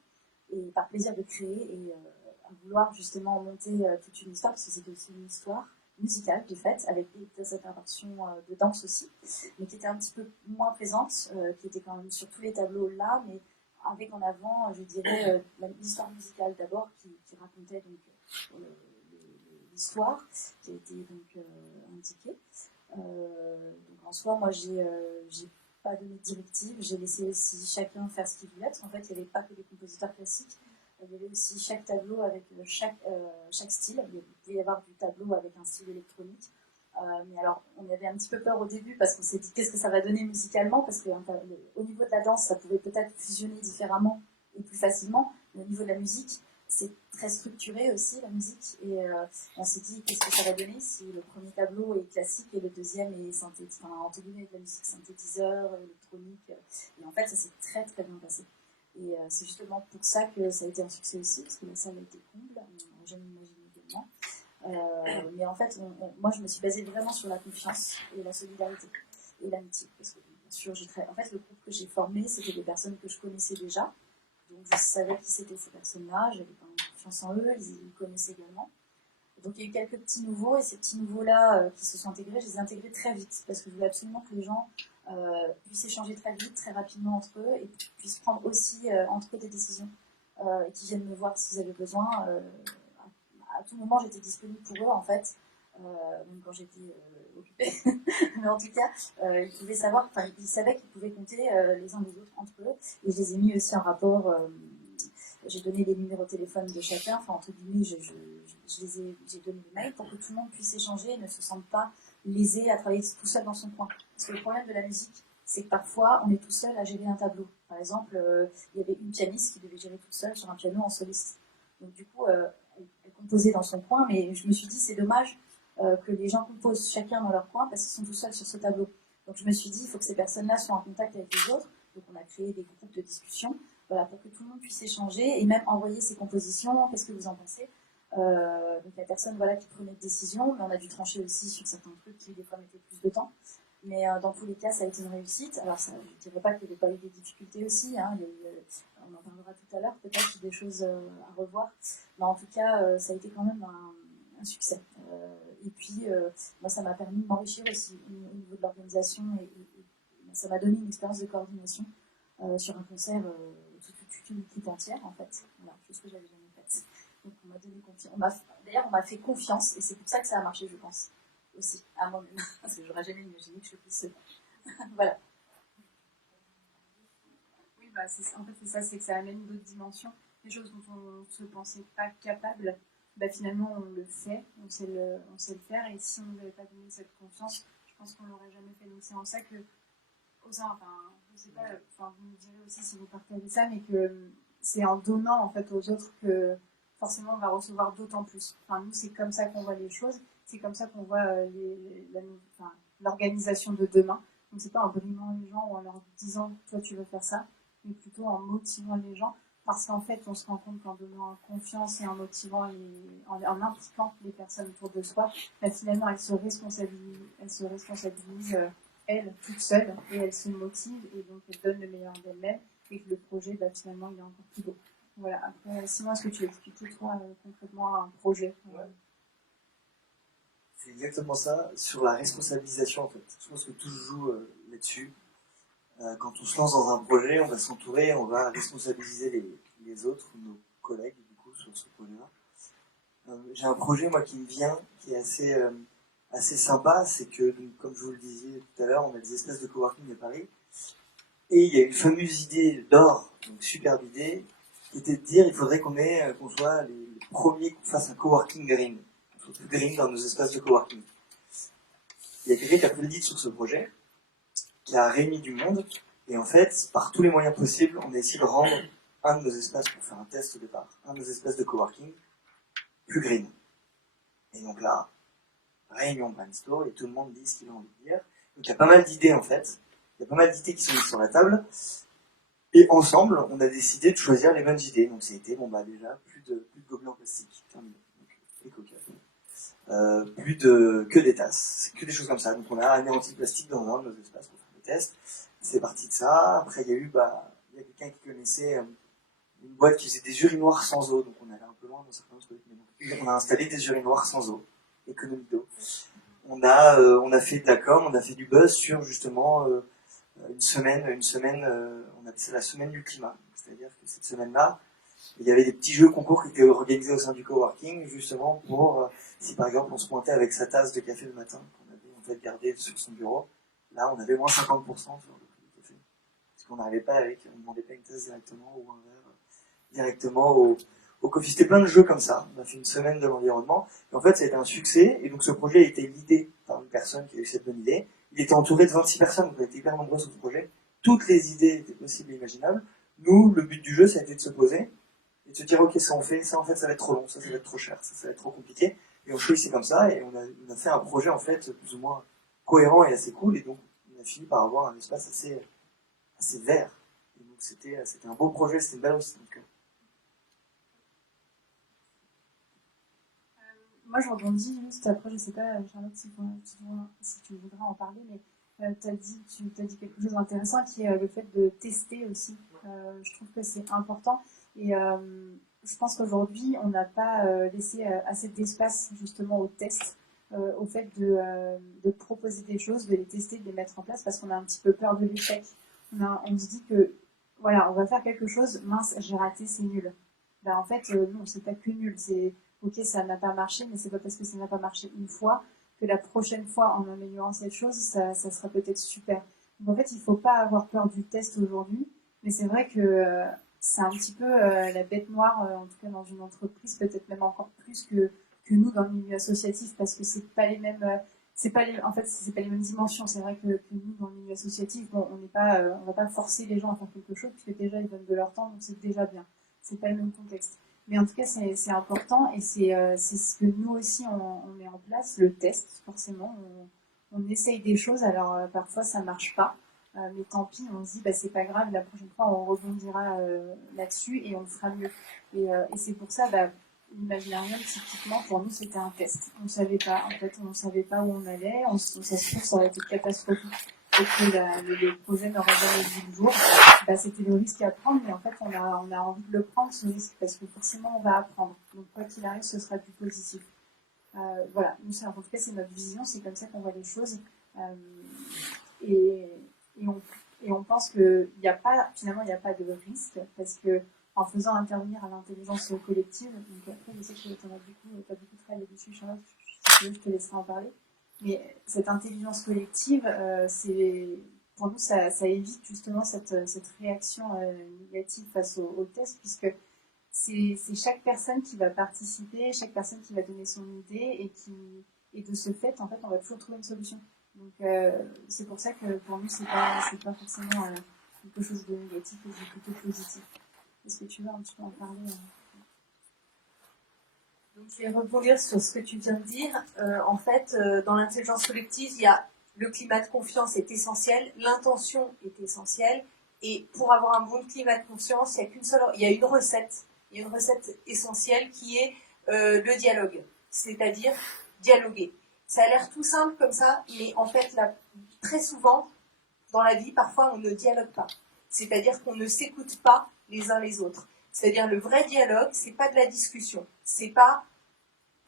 et par plaisir de créer et à vouloir justement monter toute une histoire, parce que c'était aussi une histoire musicale du fait, avec des interventions de danse aussi, mais qui était un petit peu moins présente, qui était quand même sur tous les tableaux là, mais avec en avant, je dirais, l'histoire musicale d'abord, qui racontait donc l'histoire qui a été donc indiquée. Donc en soi, moi, j'ai pas donné de directive, j'ai laissé aussi chacun faire ce qu'il voulait, parce qu'en fait, il n'y avait pas que des compositeurs classiques, il y avait aussi chaque tableau avec chaque style. Il pouvait y avoir du tableau avec un style électronique. Mais alors, on avait un petit peu peur au début parce qu'on s'est dit qu'est-ce que ça va donner musicalement, parce qu'au niveau de la danse, ça pouvait peut-être fusionner différemment et plus facilement, mais au niveau de la musique, c'est très structuré aussi, la musique, et on s'est dit qu'est-ce que ça va donner si le premier tableau est classique et le deuxième est synthétiseur, enfin, entre guillemets, avec la musique synthétiseur, électronique, et en fait, ça s'est très très bien passé. Et c'est justement pour ça que ça a été un succès aussi, parce que la salle a été comble, on n'aurait jamais imaginé également. Mais en fait, moi, je me suis basée vraiment sur la confiance et la solidarité et l'amitié. Parce que, bien sûr, en fait, le groupe que j'ai formé, c'était des personnes que je connaissais déjà. Donc, je savais qui c'étaient ces personnes-là, j'avais quand même confiance en eux, ils me connaissaient également. Donc, il y a eu quelques petits nouveaux, et ces petits nouveaux-là qui se sont intégrés, je les ai intégrés très vite, parce que je voulais absolument que les gens puissent échanger très vite, très rapidement entre eux, et puissent prendre aussi entre eux des décisions, et qu'ils viennent me voir s'ils avaient besoin. À tout moment, j'étais disponible pour eux, en fait, même quand j'étais occupée. Mais en tout cas, ils pouvaient savoir, enfin, ils savaient qu'ils pouvaient compter les uns les autres entre eux, et je les ai mis aussi en rapport. J'ai donné les numéros de téléphone de chacun, enfin, entre guillemets, j'ai donné les mails pour que tout le monde puisse échanger et ne se sente pas lésé à travailler tout seul dans son coin. Parce que le problème de la musique, c'est que parfois, on est tout seul à gérer un tableau. Par exemple, il y avait une pianiste qui devait gérer toute seule sur un piano en soliste. Donc du coup, elle composait dans son coin, mais je me suis dit, c'est dommage que les gens composent chacun dans leur coin parce qu'ils sont tout seuls sur ce tableau. Donc je me suis dit, il faut que ces personnes-là soient en contact avec les autres. Donc on a créé des groupes de discussion, voilà, pour que tout le monde puisse échanger et même envoyer ses compositions. Qu'est-ce que vous en pensez? Donc il y a personne, voilà, qui prenait de décision, mais on a dû trancher aussi sur certains trucs qui des fois mettaient plus de temps. Mais dans tous les cas, ça a été une réussite. Alors ça, je ne dirais pas qu'il n'y avait pas eu des difficultés aussi, hein. On en parlera tout à l'heure, peut-être des choses à revoir. Mais en tout cas, ça a été quand même un succès. Et puis, moi, ça m'a permis de m'enrichir aussi au niveau de l'organisation et ça m'a donné une expérience de coordination sur un concert, toute une équipe entière, en fait. Voilà, chose que j'avais jamais faite. Donc, on m'a donné confiance. D'ailleurs, on m'a fait confiance et c'est pour ça que ça a marché, je pense, aussi, à moi-même. Parce que j'aurais jamais imaginé que je puisse le faire. Voilà. Oui, bah, en fait, c'est ça, c'est que ça amène d'autres dimensions. Des choses dont on ne se pensait pas capable, bah, finalement, on le fait, on sait le faire. Et si on ne nous avait pas donné cette confiance, je pense qu'on ne l'aurait jamais fait. Donc, c'est en ça que, enfin, je sais pas, enfin, vous me direz aussi si vous partagez ça, mais que c'est en donnant, en fait, aux autres que forcément on va recevoir d'autant plus. Enfin, nous, c'est comme ça qu'on voit les choses, c'est comme ça qu'on voit l'organisation de demain. Donc, c'est pas en brimant les gens ou en leur disant, toi, tu veux faire ça, mais plutôt en motivant les gens. Parce qu'en fait, on se rend compte qu'en donnant confiance et en motivant en impliquant les personnes autour de soi, bah, finalement, elles se responsabilisent elles, toutes seules, et elles se motivent, et donc elles donnent le meilleur d'elles-mêmes, et que le projet, bah, finalement, il est encore plus beau. Voilà. Après, Simon, est-ce que tu expliques toi concrètement un projet? Ouais. C'est exactement ça, sur la responsabilisation en fait. Je pense que tout se joue là-dessus. Quand on se lance dans un projet, on va s'entourer, on va responsabiliser les autres, nos collègues du coup, sur ce projet-là. J'ai un projet moi qui me vient, qui est assez sympa, c'est que, donc, comme je vous le disais tout à l'heure, on a des espaces de coworking à Paris, et il y a une fameuse idée d'or, donc superbe idée, qui était de dire il faudrait qu'on soit les premiers qu'on fasse un coworking green, qu'on soit plus green dans nos espaces de coworking. Il y a quelqu'un qui a pris le lead sur ce projet, qui a réuni du monde, et en fait, par tous les moyens possibles, on a essayé de rendre un de nos espaces, pour faire un test au départ, un de nos espaces de coworking, plus green. Et donc là, réunion brainstorm, et tout le monde dit ce qu'il a envie de dire. Donc il y a pas mal d'idées en fait, il y a pas mal d'idées qui sont mises sur la table, et ensemble, on a décidé de choisir les bonnes idées. Donc ça a été, déjà, plus de gobelets en plastique, terminé. Donc, éco-cap. Que des tasses, c'est que des choses comme ça. Donc on a anéanti le plastique dans un de nos espaces pour faire des tests. C'est parti de ça. Après il y a eu, il y a quelqu'un qui connaissait une boîte qui faisait des urinoirs sans eau, donc on allait un peu loin dans certains trucs. Mais donc, on a installé des urinoirs sans eau, économie d'eau. On a fait de la com, on a fait du buzz sur justement une semaine, on appelait ça la semaine du climat. C'est-à-dire que cette semaine-là, il y avait des petits jeux concours qui étaient organisés au sein du coworking, justement pour, si par exemple on se pointait avec sa tasse de café le matin, qu'on avait en fait gardée sur son bureau, là on avait moins 50% sur le prix du café. Parce qu'on n'arrivait pas avec, on ne demandait pas une tasse directement ou un verre directement au coffee. C'était plein de jeux comme ça. On a fait une semaine de l'environnement, et en fait ça a été un succès, et donc ce projet a été l'idée par une personne qui a eu cette bonne idée. Il était entouré de 26 personnes, donc on était hyper nombreux sur ce projet. Toutes les idées étaient possibles et imaginables. Nous, le but du jeu, ça a été de se poser et de se dire, ok, ça on fait, ça en fait, ça va être trop long, ça va être trop cher, ça va être trop compliqué. Et on choisissait comme ça, et on a fait un projet, en fait, plus ou moins cohérent et assez cool, et donc on a fini par avoir un espace assez vert. Et donc c'était un beau projet, c'était une belle réussite. Moi, je rebondis juste après, je sais pas, Charlotte, si tu voudras en parler, mais tu as dit quelque chose d'intéressant qui est le fait de tester aussi. Je trouve que c'est important. Et je pense qu'aujourd'hui, on n'a pas laissé assez d'espace justement au test, au fait de proposer des choses, de les tester, de les mettre en place, parce qu'on a un petit peu peur de l'échec. On se dit que, voilà, on va faire quelque chose, mince, j'ai raté, c'est nul. Ben, en fait, non, c'est pas que nul, c'est ok, ça n'a pas marché, mais c'est pas parce que ça n'a pas marché une fois que la prochaine fois, en améliorant cette chose, ça sera peut-être super. Donc en fait, il faut pas avoir peur du test aujourd'hui, mais c'est vrai que c'est un petit peu la bête noire, en tout cas dans une entreprise, peut-être même encore plus que nous dans le milieu associatif, parce que c'est pas les mêmes, en fait, c'est pas les mêmes dimensions. C'est vrai que nous dans le milieu associatif, bon, on va pas forcer les gens à faire quelque chose, puisque déjà ils donnent de leur temps, donc c'est déjà bien. C'est pas le même contexte. Mais en tout cas, c'est important, et c'est ce que nous aussi on met en place, le test, forcément. On essaye des choses, alors parfois ça marche pas, mais tant pis, on se dit c'est pas grave, la prochaine fois on rebondira là-dessus et on le fera mieux. Et c'est pour ça, l'Imaginarium, typiquement, pour nous c'était un test. On savait pas, en fait, on savait pas où on allait, ça se trouve, ça aurait été catastrophique et que le projet n'aurait jamais vu le jour. C'était le risque à prendre, mais en fait on a envie de le prendre, ce risque, parce que forcément on va apprendre. Donc quoi qu'il arrive, ce sera du positif. Voilà, nous, en tout cas c'est notre vision, c'est comme ça qu'on voit les choses. Et on pense qu'il n'y a pas, finalement, il n'y a pas de risque, parce que en faisant intervenir à l'intelligence collective, donc après je sais que tu as beaucoup travaillé dessus, Charlotte, si tu veux, je te laisserai en parler, mais cette intelligence collective, pour nous, ça évite justement cette réaction négative face au test, puisque c'est chaque personne qui va participer, chaque personne qui va donner son idée, et de ce fait, en fait, on va toujours trouver une solution. Donc c'est pour ça que pour nous, c'est pas forcément quelque chose de négatif, mais c'est plutôt positif. Est-ce que tu veux un petit peu en parler Donc, je vais rebondir sur ce que tu viens de dire. En fait, dans l'intelligence collective, il y a le climat de confiance est essentiel, l'intention est essentielle, et pour avoir un bon climat de confiance, il y a une recette. Il y a une recette essentielle qui est le dialogue, c'est-à-dire dialoguer. Ça a l'air tout simple comme ça, mais en fait, très souvent, dans la vie, parfois, on ne dialogue pas. C'est-à-dire qu'on ne s'écoute pas les uns les autres. C'est-à-dire le vrai dialogue, c'est pas de la discussion. C'est pas,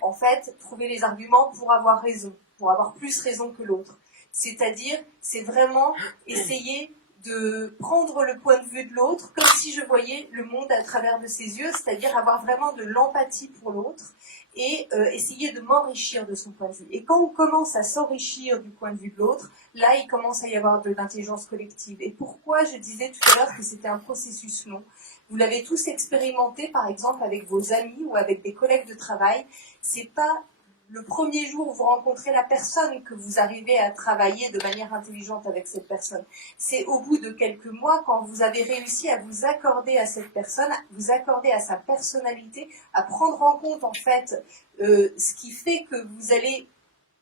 en fait, trouver les arguments pour avoir raison, pour avoir plus raison que l'autre. C'est-à-dire, c'est vraiment essayer de prendre le point de vue de l'autre comme si je voyais le monde à travers de ses yeux, c'est-à-dire avoir vraiment de l'empathie pour l'autre et essayer de m'enrichir de son point de vue. Et quand on commence à s'enrichir du point de vue de l'autre, là, il commence à y avoir de l'intelligence collective. Et pourquoi je disais tout à l'heure que c'était un processus long? Vous l'avez tous expérimenté, par exemple, avec vos amis ou avec des collègues de travail. C'est pas le premier jour où vous rencontrez la personne que vous arrivez à travailler de manière intelligente avec cette personne. C'est au bout de quelques mois, quand vous avez réussi à vous accorder à cette personne, vous accorder à sa personnalité, à prendre en compte en fait ce qui fait que vous allez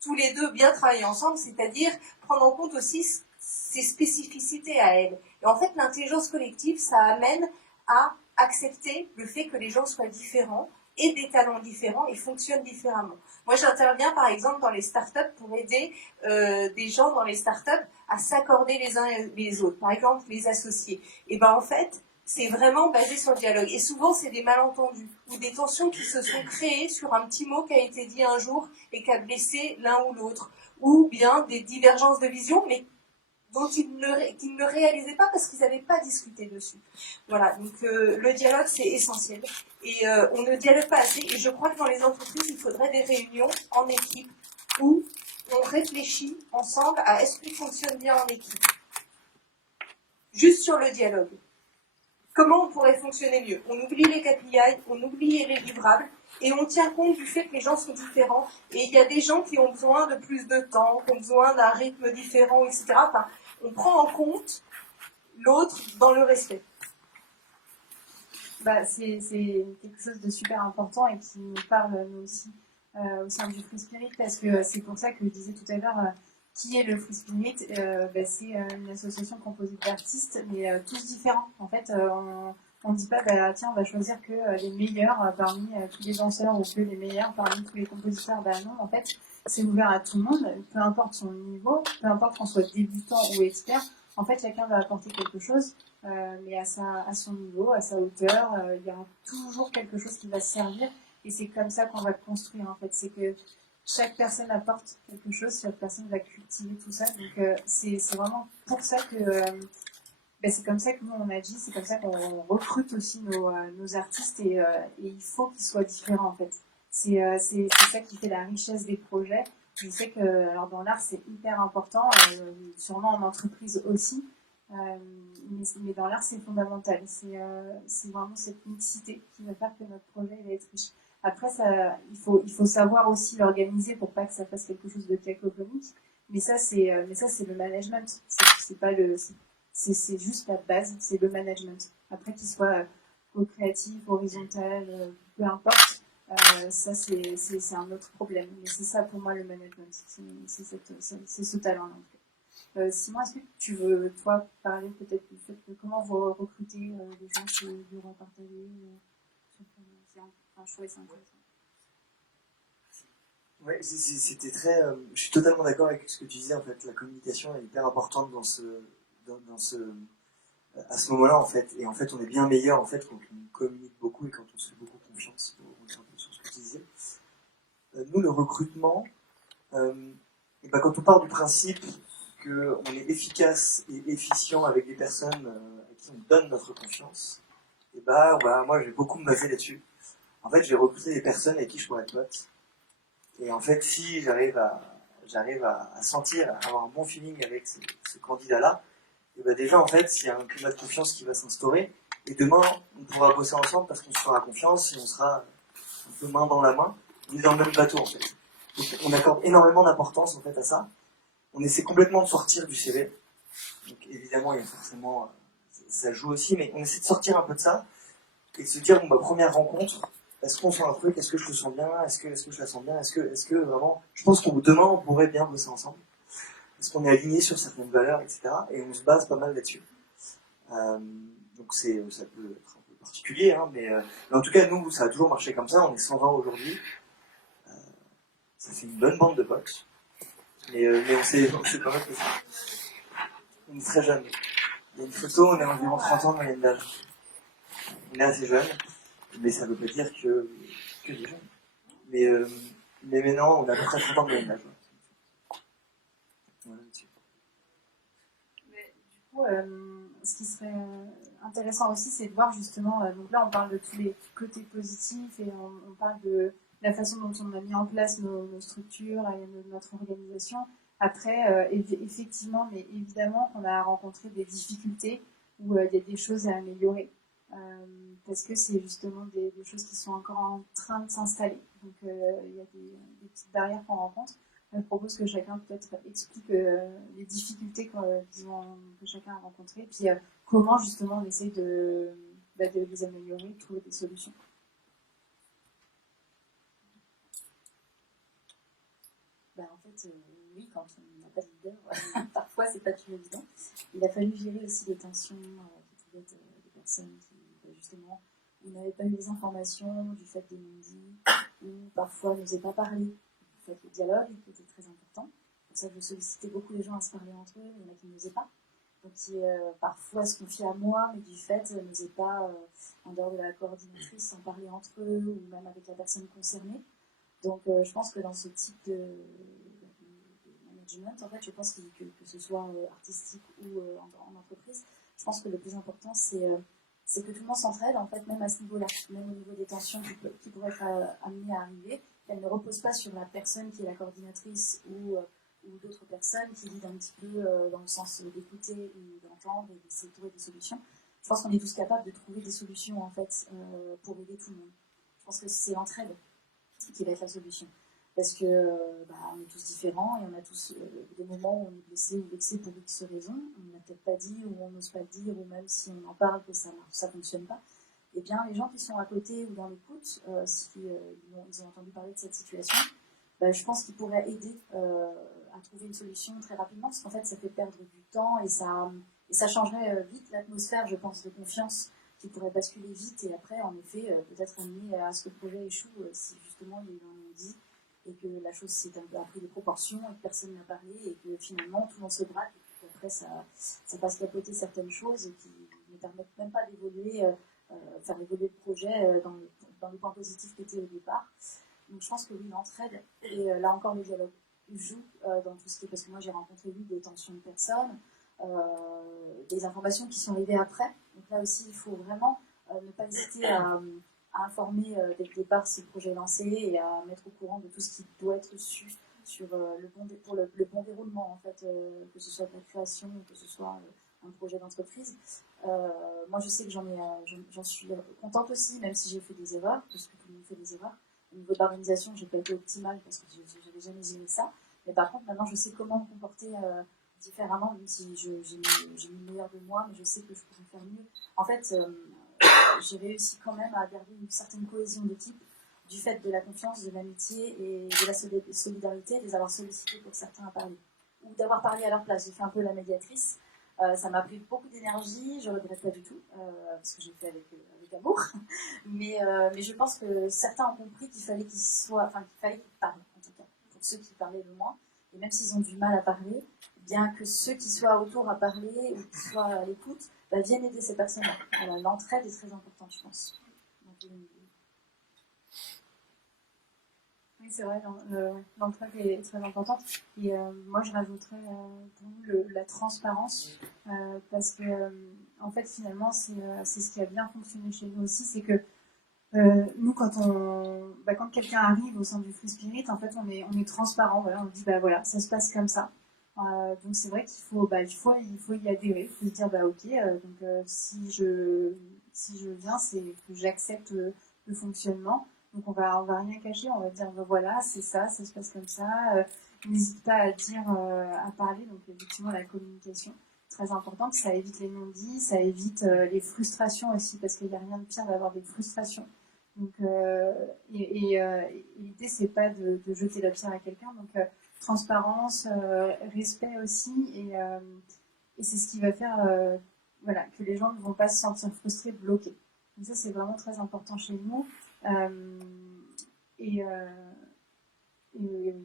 tous les deux bien travailler ensemble, c'est-à-dire prendre en compte aussi ses spécificités à elle. Et en fait, l'intelligence collective, ça amène à accepter le fait que les gens soient différents et des talents différents et fonctionnent différemment. Moi, j'interviens par exemple dans les startups pour aider des gens dans les startups à s'accorder les uns et les autres. Par exemple, les associés. Et ben en fait, c'est vraiment basé sur le dialogue. Et souvent, c'est des malentendus ou des tensions qui se sont créées sur un petit mot qui a été dit un jour et qui a blessé l'un ou l'autre. Ou bien des divergences de vision, mais dont ils ne réalisaient pas parce qu'ils n'avaient pas discuté dessus. Voilà, donc le dialogue, c'est essentiel. Et on ne dialogue pas assez. Et je crois que dans les entreprises, il faudrait des réunions en équipe où on réfléchit ensemble à est-ce qu'on fonctionne bien en équipe. Juste sur le dialogue. Comment on pourrait fonctionner mieux? On oublie les KPI, on oublie les livrables, et on tient compte du fait que les gens sont différents. Et il y a des gens qui ont besoin de plus de temps, qui ont besoin d'un rythme différent, etc. Enfin, on prend en compte l'autre dans le respect. Bah, c'est quelque chose de super important et qui nous parle nous aussi au sein du Free Spirit, parce que c'est pour ça que je disais tout à l'heure qui est le Free Spirit. C'est une association composée d'artistes, mais tous différents. En fait, on ne dit pas tiens, on va choisir que les meilleurs parmi tous les danseurs ou que les meilleurs parmi tous les compositeurs. Non, en fait, c'est ouvert à tout le monde, peu importe son niveau, peu importe qu'on soit débutant ou expert. En fait, chacun va apporter quelque chose. Mais à son niveau, à sa hauteur, il y aura toujours quelque chose qui va servir, et c'est comme ça qu'on va le construire en fait. C'est que chaque personne apporte quelque chose, chaque personne va cultiver tout ça. Donc c'est vraiment pour ça que c'est comme ça que nous on agit, c'est comme ça qu'on recrute aussi nos artistes, et il faut qu'ils soient différents en fait. C'est ça qui fait la richesse des projets. Je sais que alors dans l'art c'est hyper important, sûrement en entreprise aussi. Mais dans l'art, c'est fondamental. C'est vraiment cette mixité qui va faire que notre projet va être riche. Après, il faut savoir aussi l'organiser pour pas que ça fasse quelque chose de cacophonique. Mais ça, c'est le management. C'est juste la base, c'est le management. Après, qu'il soit co-créatif, horizontal, peu importe, ça, c'est un autre problème. Mais c'est ça pour moi le management. C'est ce talent-là. Simon, est-ce que tu veux, toi, parler peut-être du fait de comment vous recrutez les gens chez Bureau à partager je trouvais ça intéressant. Ouais, c'était très. Je suis totalement d'accord avec ce que tu disais. En fait, la communication est hyper importante à ce moment-là, en fait. Et en fait, on est bien meilleur en fait quand on communique beaucoup et quand on se fait beaucoup confiance. Pour revenir un peu sur ce que tu disais. Nous, le recrutement, quand on part du principe qu'on est efficace et efficient avec des personnes à qui on donne notre confiance, et moi je vais beaucoup me baser là-dessus. En fait, je vais recruter des personnes avec qui je pourrais être pote. Et en fait, si j'arrive à sentir, à avoir un bon feeling avec ce candidat-là, et déjà en fait, il y a un climat de confiance qui va s'instaurer. Et demain, on pourra bosser ensemble parce qu'on se fera confiance et on sera un peu main dans la main. On est dans le même bateau en fait. Donc, on accorde énormément d'importance en fait à ça. On essaie complètement de sortir du CV. Donc évidemment, il y a forcément, ça joue aussi, mais on essaie de sortir un peu de ça et de se dire, première rencontre, est-ce qu'on sent un truc, est-ce que je te sens bien, est-ce que je la sens bien, est-ce que vraiment, je pense que demain, on pourrait bien bosser ensemble. Est-ce qu'on est aligné sur certaines valeurs, etc. Et on se base pas mal là-dessus. Donc ça peut être un peu particulier, hein, mais en tout cas, nous, ça a toujours marché comme ça. On est 120 aujourd'hui. Ça fait une bonne bande de potes. Mais on sait quand même que ça. On est très jeunes. Il y a une photo, on a environ 30 ans de moyenne d'âge. On est assez jeunes, mais ça ne veut pas dire que des jeunes. Mais maintenant, on a à peu près 30 ans de moyenne d'âge. Voilà, mais du coup, ce qui serait intéressant aussi, c'est de voir justement, donc là on parle de tous les côtés positifs et on parle de la façon dont on a mis en place nos structures et notre organisation. Après, effectivement, mais évidemment qu'on a rencontré des difficultés où il y a des choses à améliorer. Parce que c'est justement des choses qui sont encore en train de s'installer. Donc il y a des petites barrières qu'on rencontre. Je propose que chacun peut-être explique les difficultés que chacun a rencontrées, puis comment justement on essaye de les améliorer, de trouver des solutions. Ben, en fait, oui, quand on n'a pas de leader, parfois c'est pas toujours évident. Il a fallu gérer aussi des tensions qui pouvaient être des personnes qui, justement, où n'avaient pas eu les informations du fait des non-dits, ou parfois n'osaient pas parler. Du fait le dialogue qui était très important. C'est pour ça que je sollicitais beaucoup les gens à se parler entre eux, il y en a qui n'osaient pas. Donc qui parfois se confiaient à moi, mais du fait n'osaient pas, en dehors de la coordinatrice, en parler entre eux, ou même avec la personne concernée. Donc je pense que dans ce type de management, en fait, je pense que ce soit artistique ou en entreprise, je pense que le plus important, c'est que tout le monde s'entraide, en fait, même à ce niveau-là, même au niveau des tensions qui pourraient être amenées à arriver, qu'elles ne reposent pas sur la personne qui est la coordinatrice ou d'autres personnes qui guident un petit peu dans le sens d'écouter ou d'entendre et d'essayer de trouver des solutions. Je pense qu'on est tous capables de trouver des solutions, en fait, pour aider tout le monde. Je pense que c'est l'entraide qui va être la solution. Parce que on est tous différents et on a tous des moments où on est blessé ou vexé pour X raisons. On n'a peut-être pas dit ou on n'ose pas le dire, ou même si on en parle que ça ne fonctionne pas. Eh bien, les gens qui sont à côté ou dans l'écoute, si ils ont entendu parler de cette situation, je pense qu'ils pourraient aider à trouver une solution très rapidement, parce qu'en fait, ça fait perdre du temps et ça changerait vite l'atmosphère, je pense, de confiance qui pourrait basculer vite et après, en effet, peut-être amener à ce que le projet échoue si justement il y a eu un non-dit et que la chose s'est un peu pris des proportions et que personne n'a parlé et que finalement tout le monde se braque et qu'après ça passe capoter certaines choses qui ne permettent même pas d'évoluer, faire évoluer le projet dans les points positifs qui étaient au départ. Donc je pense que oui, l'entraide et là encore le dialogue joue dans tout ce qui est, parce que moi j'ai rencontré des tensions de personnes, des informations qui sont arrivées après. Donc là aussi, il faut vraiment ne pas hésiter à informer dès le départ si le projet est lancé et à mettre au courant de tout ce qui doit être su sur pour le bon déroulement, en fait, que ce soit de la création ou que ce soit un projet d'entreprise. Moi, je sais que j'en suis contente aussi, même si j'ai fait des erreurs, parce que tout le monde fait des erreurs. Au niveau de l'organisation, j'ai pas été optimale parce que j'avais jamais géré ça. Mais par contre, maintenant, je sais comment me comporter différemment, même si j'ai mis le meilleur de moi, mais je sais que je pourrais faire mieux. En fait, j'ai réussi quand même à garder une certaine cohésion d'équipe du fait de la confiance, de l'amitié et de la solidarité, de les avoir sollicités pour certains à parler. Ou d'avoir parlé à leur place. J'ai fait un peu la médiatrice. Ça m'a pris beaucoup d'énergie, je ne regrette pas du tout, parce que j'ai fait avec amour. Mais je pense que certains ont compris qu'il fallait qu'ils parlent, en tout cas, pour ceux qui parlaient le moins. Et même s'ils ont du mal à parler, bien que ceux qui soient autour à parler ou qui soient à l'écoute viennent aider ces personnes-là. Voilà, l'entraide est très importante, je pense. Oui, c'est vrai, l'entraide est très importante. Et moi, je rajouterais pour nous la transparence, parce que, en fait, finalement, c'est ce qui a bien fonctionné chez nous aussi, c'est que nous, quand quelqu'un arrive au sein du Free Spirit, en fait, on est transparent. Voilà, on dit, voilà, ça se passe comme ça. Donc c'est vrai qu'il faut y adhérer. Il faut se dire, ok, si je viens, c'est que j'accepte le fonctionnement. Donc on va rien cacher, on va dire, voilà, c'est ça se passe comme ça. N'hésite pas à dire, à parler. Donc effectivement, la communication, très importante, ça évite les non-dits, ça évite les frustrations aussi, parce qu'il n'y a rien de pire d'avoir des frustrations. Donc, l'idée, c'est pas de jeter la pierre à quelqu'un. Donc, transparence, respect aussi, et c'est ce qui va faire que les gens ne vont pas se sentir frustrés, bloqués. Donc ça, c'est vraiment très important chez nous.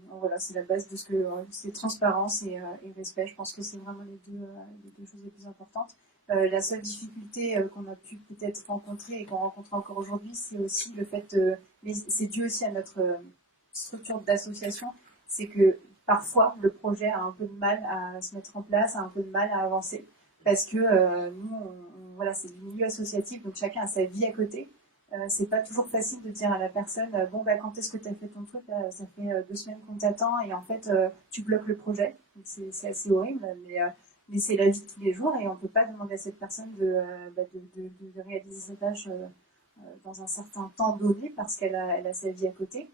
Voilà, c'est la base de ce que c'est transparence et respect. Je pense que c'est vraiment les deux choses les plus importantes. La seule difficulté qu'on a pu peut-être rencontrer et qu'on rencontre encore aujourd'hui, c'est aussi le fait mais c'est dû aussi à notre structure d'association, c'est que parfois le projet a un peu de mal à se mettre en place, a un peu de mal à avancer. Parce que nous, voilà, c'est du milieu associatif, donc chacun a sa vie à côté. C'est pas toujours facile de dire à la personne bon bah quand est-ce que tu as fait ton truc là, ça fait 2 semaines qu'on t'attend et en fait tu bloques le projet. C'est assez horrible, mais c'est la vie de tous les jours et on peut pas demander à cette personne de réaliser ses tâches dans un certain temps donné parce qu'elle a sa vie à côté.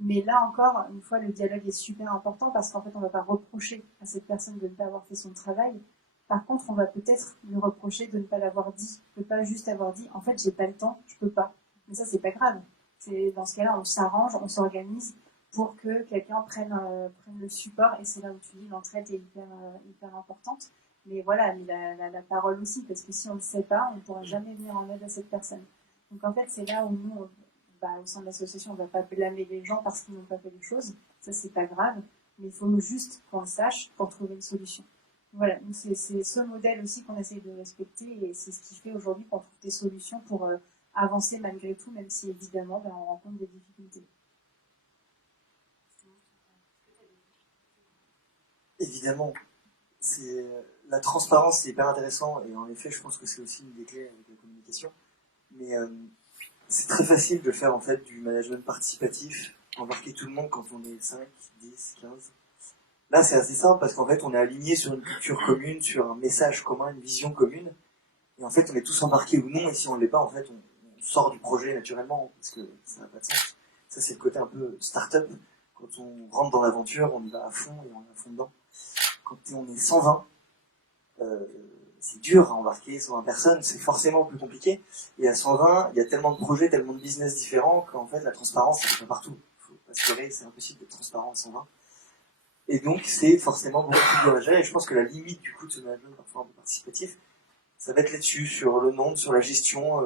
Mais là encore, une fois, le dialogue est super important parce qu'en fait, on ne va pas reprocher à cette personne de ne pas avoir fait son travail. Par contre, on va peut-être lui reprocher de ne pas l'avoir dit, de ne pas juste avoir dit en fait, j'ai pas le temps, je peux pas. Mais ça, c'est pas grave. Dans ce cas-là, on s'arrange, on s'organise pour que quelqu'un prenne le support. Et c'est là où tu dis l'entraide est hyper importante. Mais voilà, la parole aussi, parce que si on ne le sait pas, on ne pourra jamais venir en aide à cette personne. Donc en fait, c'est là où nous, au sein de l'association, on ne va pas blâmer les gens parce qu'ils n'ont pas fait les choses. Ça, c'est pas grave. Mais il faut juste qu'on le sache pour trouver une solution. Voilà, c'est ce modèle aussi qu'on essaye de respecter et c'est ce qui fait aujourd'hui qu'on trouve des solutions pour avancer malgré tout, même si évidemment on rencontre des difficultés. Évidemment, la transparence, c'est hyper intéressant et en effet, je pense que c'est aussi une des clés avec la communication. Mais c'est très facile de faire en fait du management participatif, embarquer tout le monde quand on est 5, 10, 15. Là, c'est assez simple parce qu'en fait, on est aligné sur une culture commune, sur un message commun, une vision commune. Et en fait, on est tous embarqués ou non. Et si on ne l'est pas, en fait, on sort du projet naturellement parce que ça n'a pas de sens. Ça, c'est le côté un peu start-up. Quand on rentre dans l'aventure, on y va à fond et on est à fond dedans. Quand on est 120, c'est dur à embarquer 120 personnes, c'est forcément plus compliqué. Et à 120, il y a tellement de projets, tellement de business différents qu'en fait, la transparence, elle est pas partout. Il faut pas se leurrer, c'est impossible d'être transparent à 120. Et donc, c'est forcément beaucoup plus dur à gérer. Et je pense que la limite, du coup, de ce management parfois un peu participatif, ça va être là-dessus, sur le nombre, sur la gestion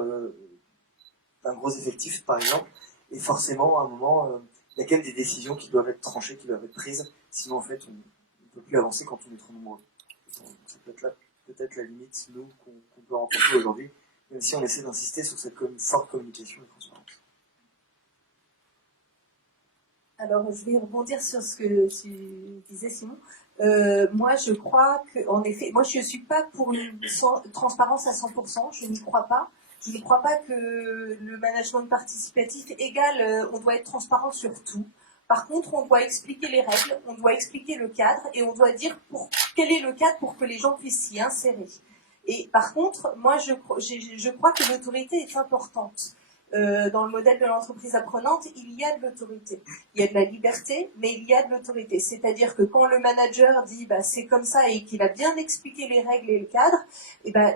d'un gros effectif, par exemple. Et forcément, à un moment, il y a quand même des décisions qui doivent être tranchées, qui doivent être prises. Sinon, en fait, on ne peut plus avancer quand on est trop nombreux. Donc, ça peut être là, peut-être la limite, nous, qu'on peut rencontrer aujourd'hui, même si on essaie d'insister sur cette forte communication et transparence. Alors, je vais rebondir sur ce que tu disais, Simon. Moi, je crois qu'en effet, moi, je ne suis pas pour une transparence à 100%, je n'y crois pas. Je ne crois pas que le management participatif égale, on doit être transparent sur tout. Par contre, on doit expliquer les règles, on doit expliquer le cadre et on doit dire quel est le cadre pour que les gens puissent s'y insérer. Et par contre, moi, je crois que l'autorité est importante. Dans le modèle de l'entreprise apprenante, il y a de l'autorité. Il y a de la liberté, mais il y a de l'autorité. C'est-à-dire que quand le manager dit c'est comme ça et qu'il a bien expliqué les règles et le cadre,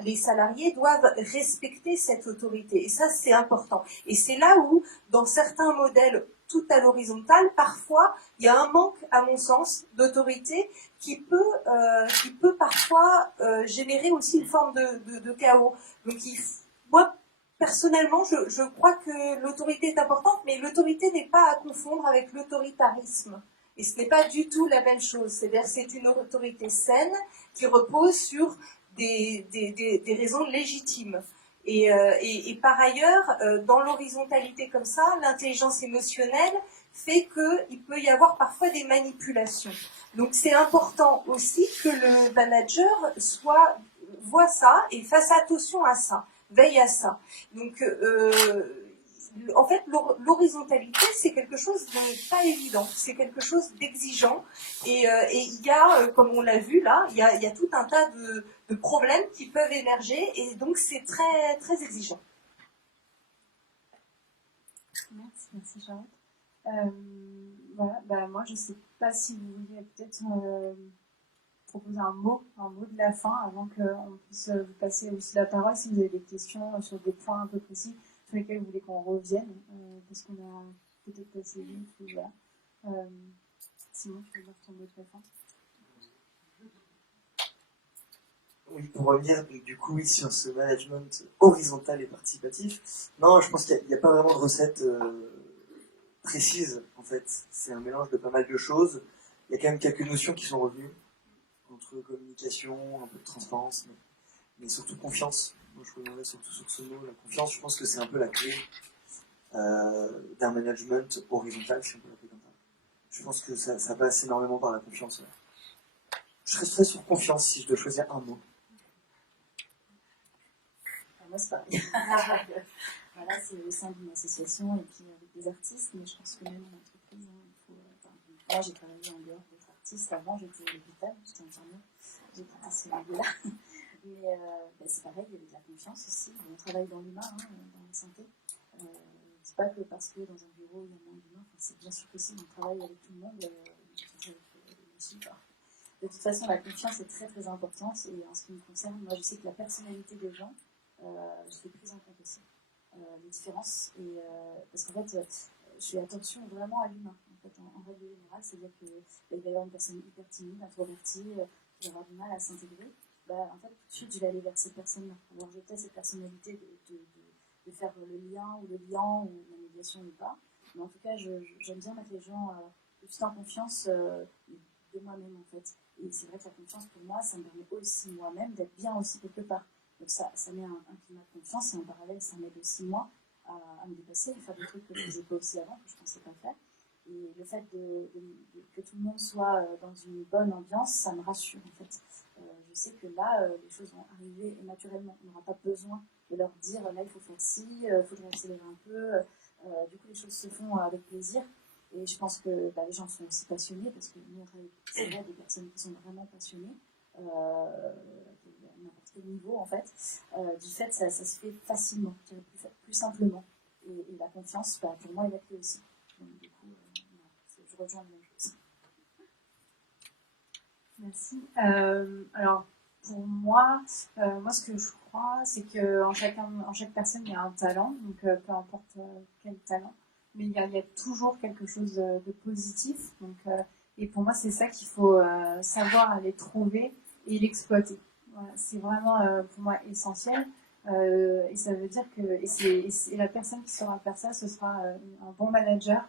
les salariés doivent respecter cette autorité. Et ça, c'est important. Et c'est là où, dans certains modèles tout à l'horizontale, parfois, il y a un manque, à mon sens, d'autorité qui peut parfois générer aussi une forme de chaos. Donc, moi, personnellement, je crois que l'autorité est importante, mais l'autorité n'est pas à confondre avec l'autoritarisme. Et ce n'est pas du tout la même chose. C'est-à-dire que c'est une autorité saine qui repose sur des raisons légitimes. Et par ailleurs, dans l'horizontalité comme ça, l'intelligence émotionnelle fait qu'il peut y avoir parfois des manipulations. Donc c'est important aussi que le manager voit ça et fasse attention à ça. Veille à ça. Donc, en fait, l'horizontalité, c'est quelque chose de pas évident, c'est quelque chose d'exigeant. Et il y a, comme on l'a vu là, il y a tout un tas de problèmes qui peuvent émerger, et donc c'est très, très exigeant. Merci Charlotte. Voilà, moi je ne sais pas si vous vouliez peut-être proposer un mot de la fin avant qu'on puisse vous passer aussi la parole si vous avez des questions sur des points un peu précis sur lesquels vous voulez qu'on revienne, parce qu'on a peut-être passé vite. Voilà. Simon, tu peux dire ton mot de la fin? Oui, pour revenir du coup oui, sur ce management horizontal et participatif, non, je pense qu'il n'y a pas vraiment de recette précise en fait. C'est un mélange de pas mal de choses. Il y a quand même quelques notions qui sont revenues entre communication, un peu de transparence, mais surtout confiance. Moi, je reviendrai surtout sur ce mot, la confiance. Je pense que c'est un peu la clé d'un management horizontal, si on peut l'appeler comme ça. Je pense que ça passe énormément par la confiance. Ouais. Je resterai sur confiance si je dois choisir un mot. c'est pareil. Voilà, c'est au sein d'une association et puis avec des artistes, mais je pense que même en entreprise, hein, il faut. Moi, j'ai travaillé en dehors d'être artiste. Avant, j'étais à l'hôpital, j'étais infirmière. J'ai quitté ce milieu-là. Mais c'est pareil, il y avait de la confiance aussi. On travaille dans l'humain, hein, dans la santé. C'est pas que parce que dans un bureau, il y a moins d'humains. Enfin, c'est bien sûr possible, on travaille avec tout le monde, de toute façon, la confiance est très très importante. Et en ce qui me concerne, moi, je sais que la personnalité des gens, je fais prise en compte aussi. Les différences. Parce qu'en fait, je fais attention vraiment à l'humain. En fait, en règle générale, c'est-à-dire qu'il va y avoir une personne hyper timide, introvertie, qui va avoir du mal à s'intégrer. En fait, tout de suite, je vais aller vers cette personne-là. Alors, j'ai peut-être cette personnalité de faire le lien ou le liant ou la médiation ou pas. Mais en tout cas, j'aime bien mettre les gens juste en confiance de moi-même, en fait. Et c'est vrai que la confiance, pour moi, ça me permet aussi moi-même d'être bien aussi quelque part. Donc ça met un climat de confiance et en parallèle, ça m'aide aussi moi à me dépasser, à faire des trucs que je ne faisais pas aussi avant, que je ne pensais pas faire. Et le fait que tout le monde soit dans une bonne ambiance, ça me rassure en fait. Je sais que là, les choses vont arriver naturellement. On n'aura pas besoin de leur dire là, il faut faire ci, il faudrait accélérer un peu. Du coup, les choses se font avec plaisir. Et je pense que les gens sont aussi passionnés parce que nous, on travaille avec des personnes qui sont vraiment passionnées. N'importe quel niveau en fait, du fait ça se fait facilement, je dirais plus simplement. Et la confiance, pour moi, est la clé aussi. Donc, du coup, je rejoins la même chose. Merci. Alors, pour moi, ce que je crois, c'est qu'en chaque personne, il y a un talent, donc peu importe quel talent, mais il y a toujours quelque chose de positif. Donc, et pour moi, c'est ça qu'il faut savoir aller trouver et l'exploiter. Voilà, c'est vraiment pour moi essentiel. Et ça veut dire que et la personne qui saura faire ça, ce sera un bon manager.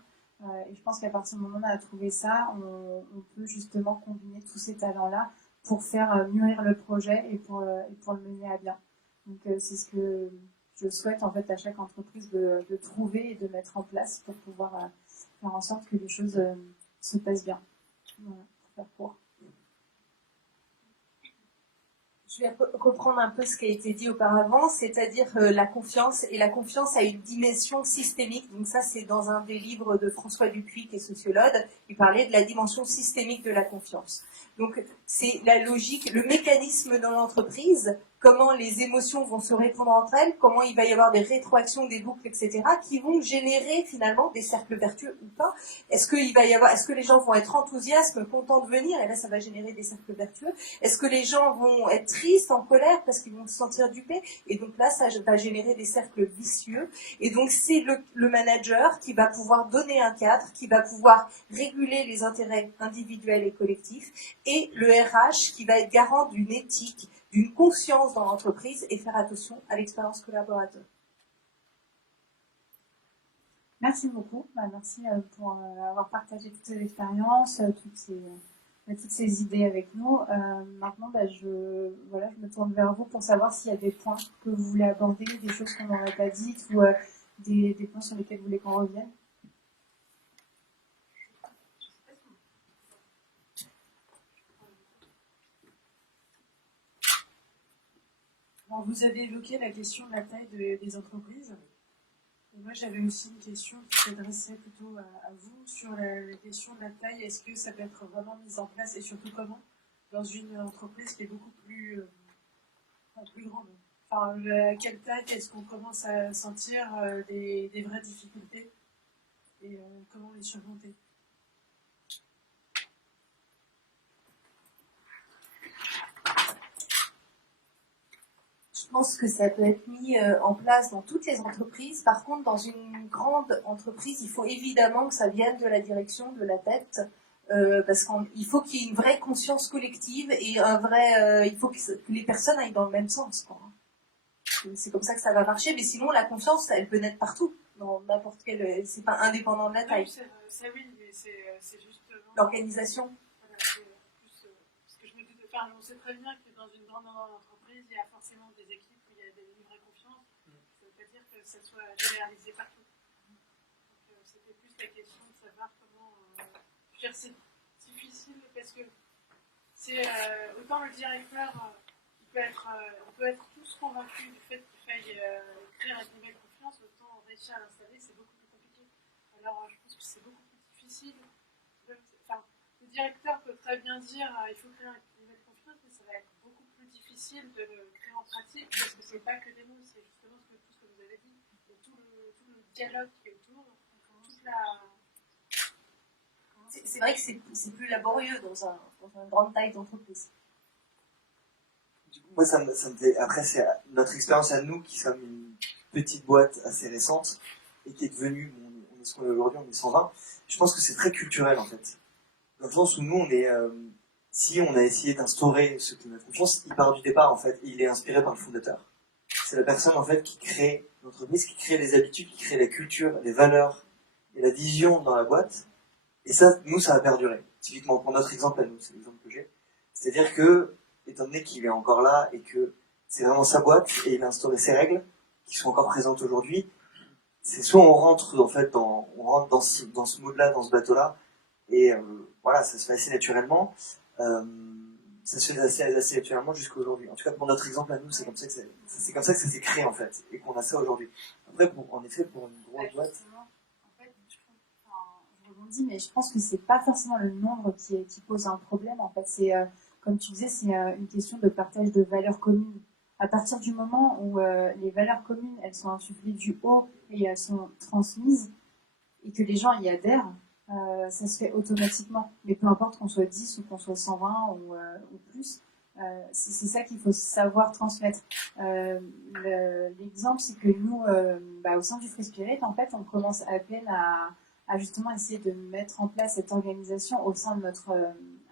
Et je pense qu'à partir du moment où on a trouvé ça, on peut justement combiner tous ces talents-là pour faire mûrir le projet et pour le mener à bien. Donc c'est ce que je souhaite en fait à chaque entreprise de trouver et de mettre en place pour pouvoir faire en sorte que les choses se passent bien. Voilà, pour faire court. Je vais reprendre un peu ce qui a été dit auparavant, c'est-à-dire la confiance. Et la confiance a une dimension systémique. Donc ça, c'est dans un des livres de François Dupuis, qui est sociologue. Il parlait de la dimension systémique de la confiance. Donc c'est la logique, le mécanisme dans l'entreprise, comment les émotions vont se répondre entre elles, comment il va y avoir des rétroactions, des boucles, etc., qui vont générer finalement des cercles vertueux ou pas. Est-ce que les gens vont être enthousiastes, contents de venir, et là ça va générer des cercles vertueux. Est-ce que les gens vont être tristes, en colère, parce qu'ils vont se sentir dupés, et donc là ça va générer des cercles vicieux. Et donc c'est le manager qui va pouvoir donner un cadre, qui va pouvoir réguler les intérêts individuels et collectifs, et le RH qui va être garant d'une éthique, d'une conscience dans l'entreprise et faire attention à l'expérience collaborateur. Merci beaucoup. Merci pour avoir partagé toutes ces expériences, toutes ces idées avec nous. Maintenant, je me tourne vers vous pour savoir s'il y a des points que vous voulez aborder, des choses qu'on n'aurait pas dites ou des points sur lesquels vous voulez qu'on revienne. Alors, vous avez évoqué la question de la taille des entreprises. Et moi, j'avais aussi une question qui s'adressait plutôt à vous sur la question de la taille. Est-ce que ça peut être vraiment mis en place et surtout comment dans une entreprise qui est beaucoup plus grande? Enfin, à quelle taille est-ce qu'on commence à sentir des vraies difficultés et comment les surmonter? Je pense que ça peut être mis en place dans toutes les entreprises. Par contre, dans une grande entreprise, il faut évidemment que ça vienne de la direction, de la tête, parce qu'il faut qu'il y ait une vraie conscience collective et il faut que les personnes aillent dans le même sens, quoi. C'est comme ça que ça va marcher, mais sinon la confiance, elle peut naître partout, dans n'importe quel. C'est pas indépendant de la taille. Oui, mais c'est justement l'organisation. Voilà, c'est plus ce que je me disais. Enfin, on sait très bien que dans une grande entreprise, il y a forcément des équipes où il y a une vraie confiance. Ça ne veut pas dire que ça soit généralisé partout. Donc, c'était plus la question de savoir comment. C'est difficile parce que c'est autant le directeur, on peut être tous convaincus du fait qu'il faille créer un climat de confiance, autant réussir à l'installer, c'est beaucoup plus compliqué. Alors je pense que c'est beaucoup plus difficile. Enfin, le directeur peut très bien dire il faut créer un climat de confiance, mais ça va être beaucoup plus difficile de le créer en pratique parce que c'est pas que des mots, c'est justement tout ce que vous avez dit, et tout le dialogue qui est autour, toute la. C'est vrai que c'est plus laborieux dans une grande taille d'entreprise. Du coup, moi, ça me fait. Après, c'est notre expérience à nous qui sommes une petite boîte assez récente et qui est devenue. On est ce qu'on est aujourd'hui, on est 120. Je pense que c'est très culturel en fait. Dans le sens où nous, on est. Si on a essayé d'instaurer ce climat de confiance, il part du départ en fait. Il est inspiré par le fondateur. C'est la personne en fait qui crée l'entreprise, qui crée les habitudes, qui crée la culture, les valeurs et la vision dans la boîte. Et ça, nous, ça va perdurer. Typiquement, pour notre exemple à nous, c'est l'exemple que j'ai. C'est-à-dire que, étant donné qu'il est encore là et que c'est vraiment sa boîte et il a instauré ses règles qui sont encore présentes aujourd'hui, c'est soit on rentre en fait dans ce mode-là, dans ce bateau-là, et voilà, ça se fait assez naturellement. Ça se fait assez naturellement jusqu'à aujourd'hui. En tout cas, pour notre exemple à nous, c'est comme ça que ça s'est créé en fait, et qu'on a ça aujourd'hui. Après, en effet, pour une grosse boîte. En fait, je rebondis, mais je pense que c'est pas forcément le nombre qui pose un problème. En fait, c'est comme tu disais, c'est une question de partage de valeurs communes. À partir du moment où les valeurs communes, elles sont insufflées du haut et elles sont transmises, et que les gens y adhèrent, ça se fait automatiquement. Mais peu importe qu'on soit 10 ou qu'on soit 120 ou plus, c'est ça qu'il faut savoir transmettre. L'exemple, c'est que nous, au sein du Free Spirit, en fait, on commence à peine à justement essayer de mettre en place cette organisation au sein de notre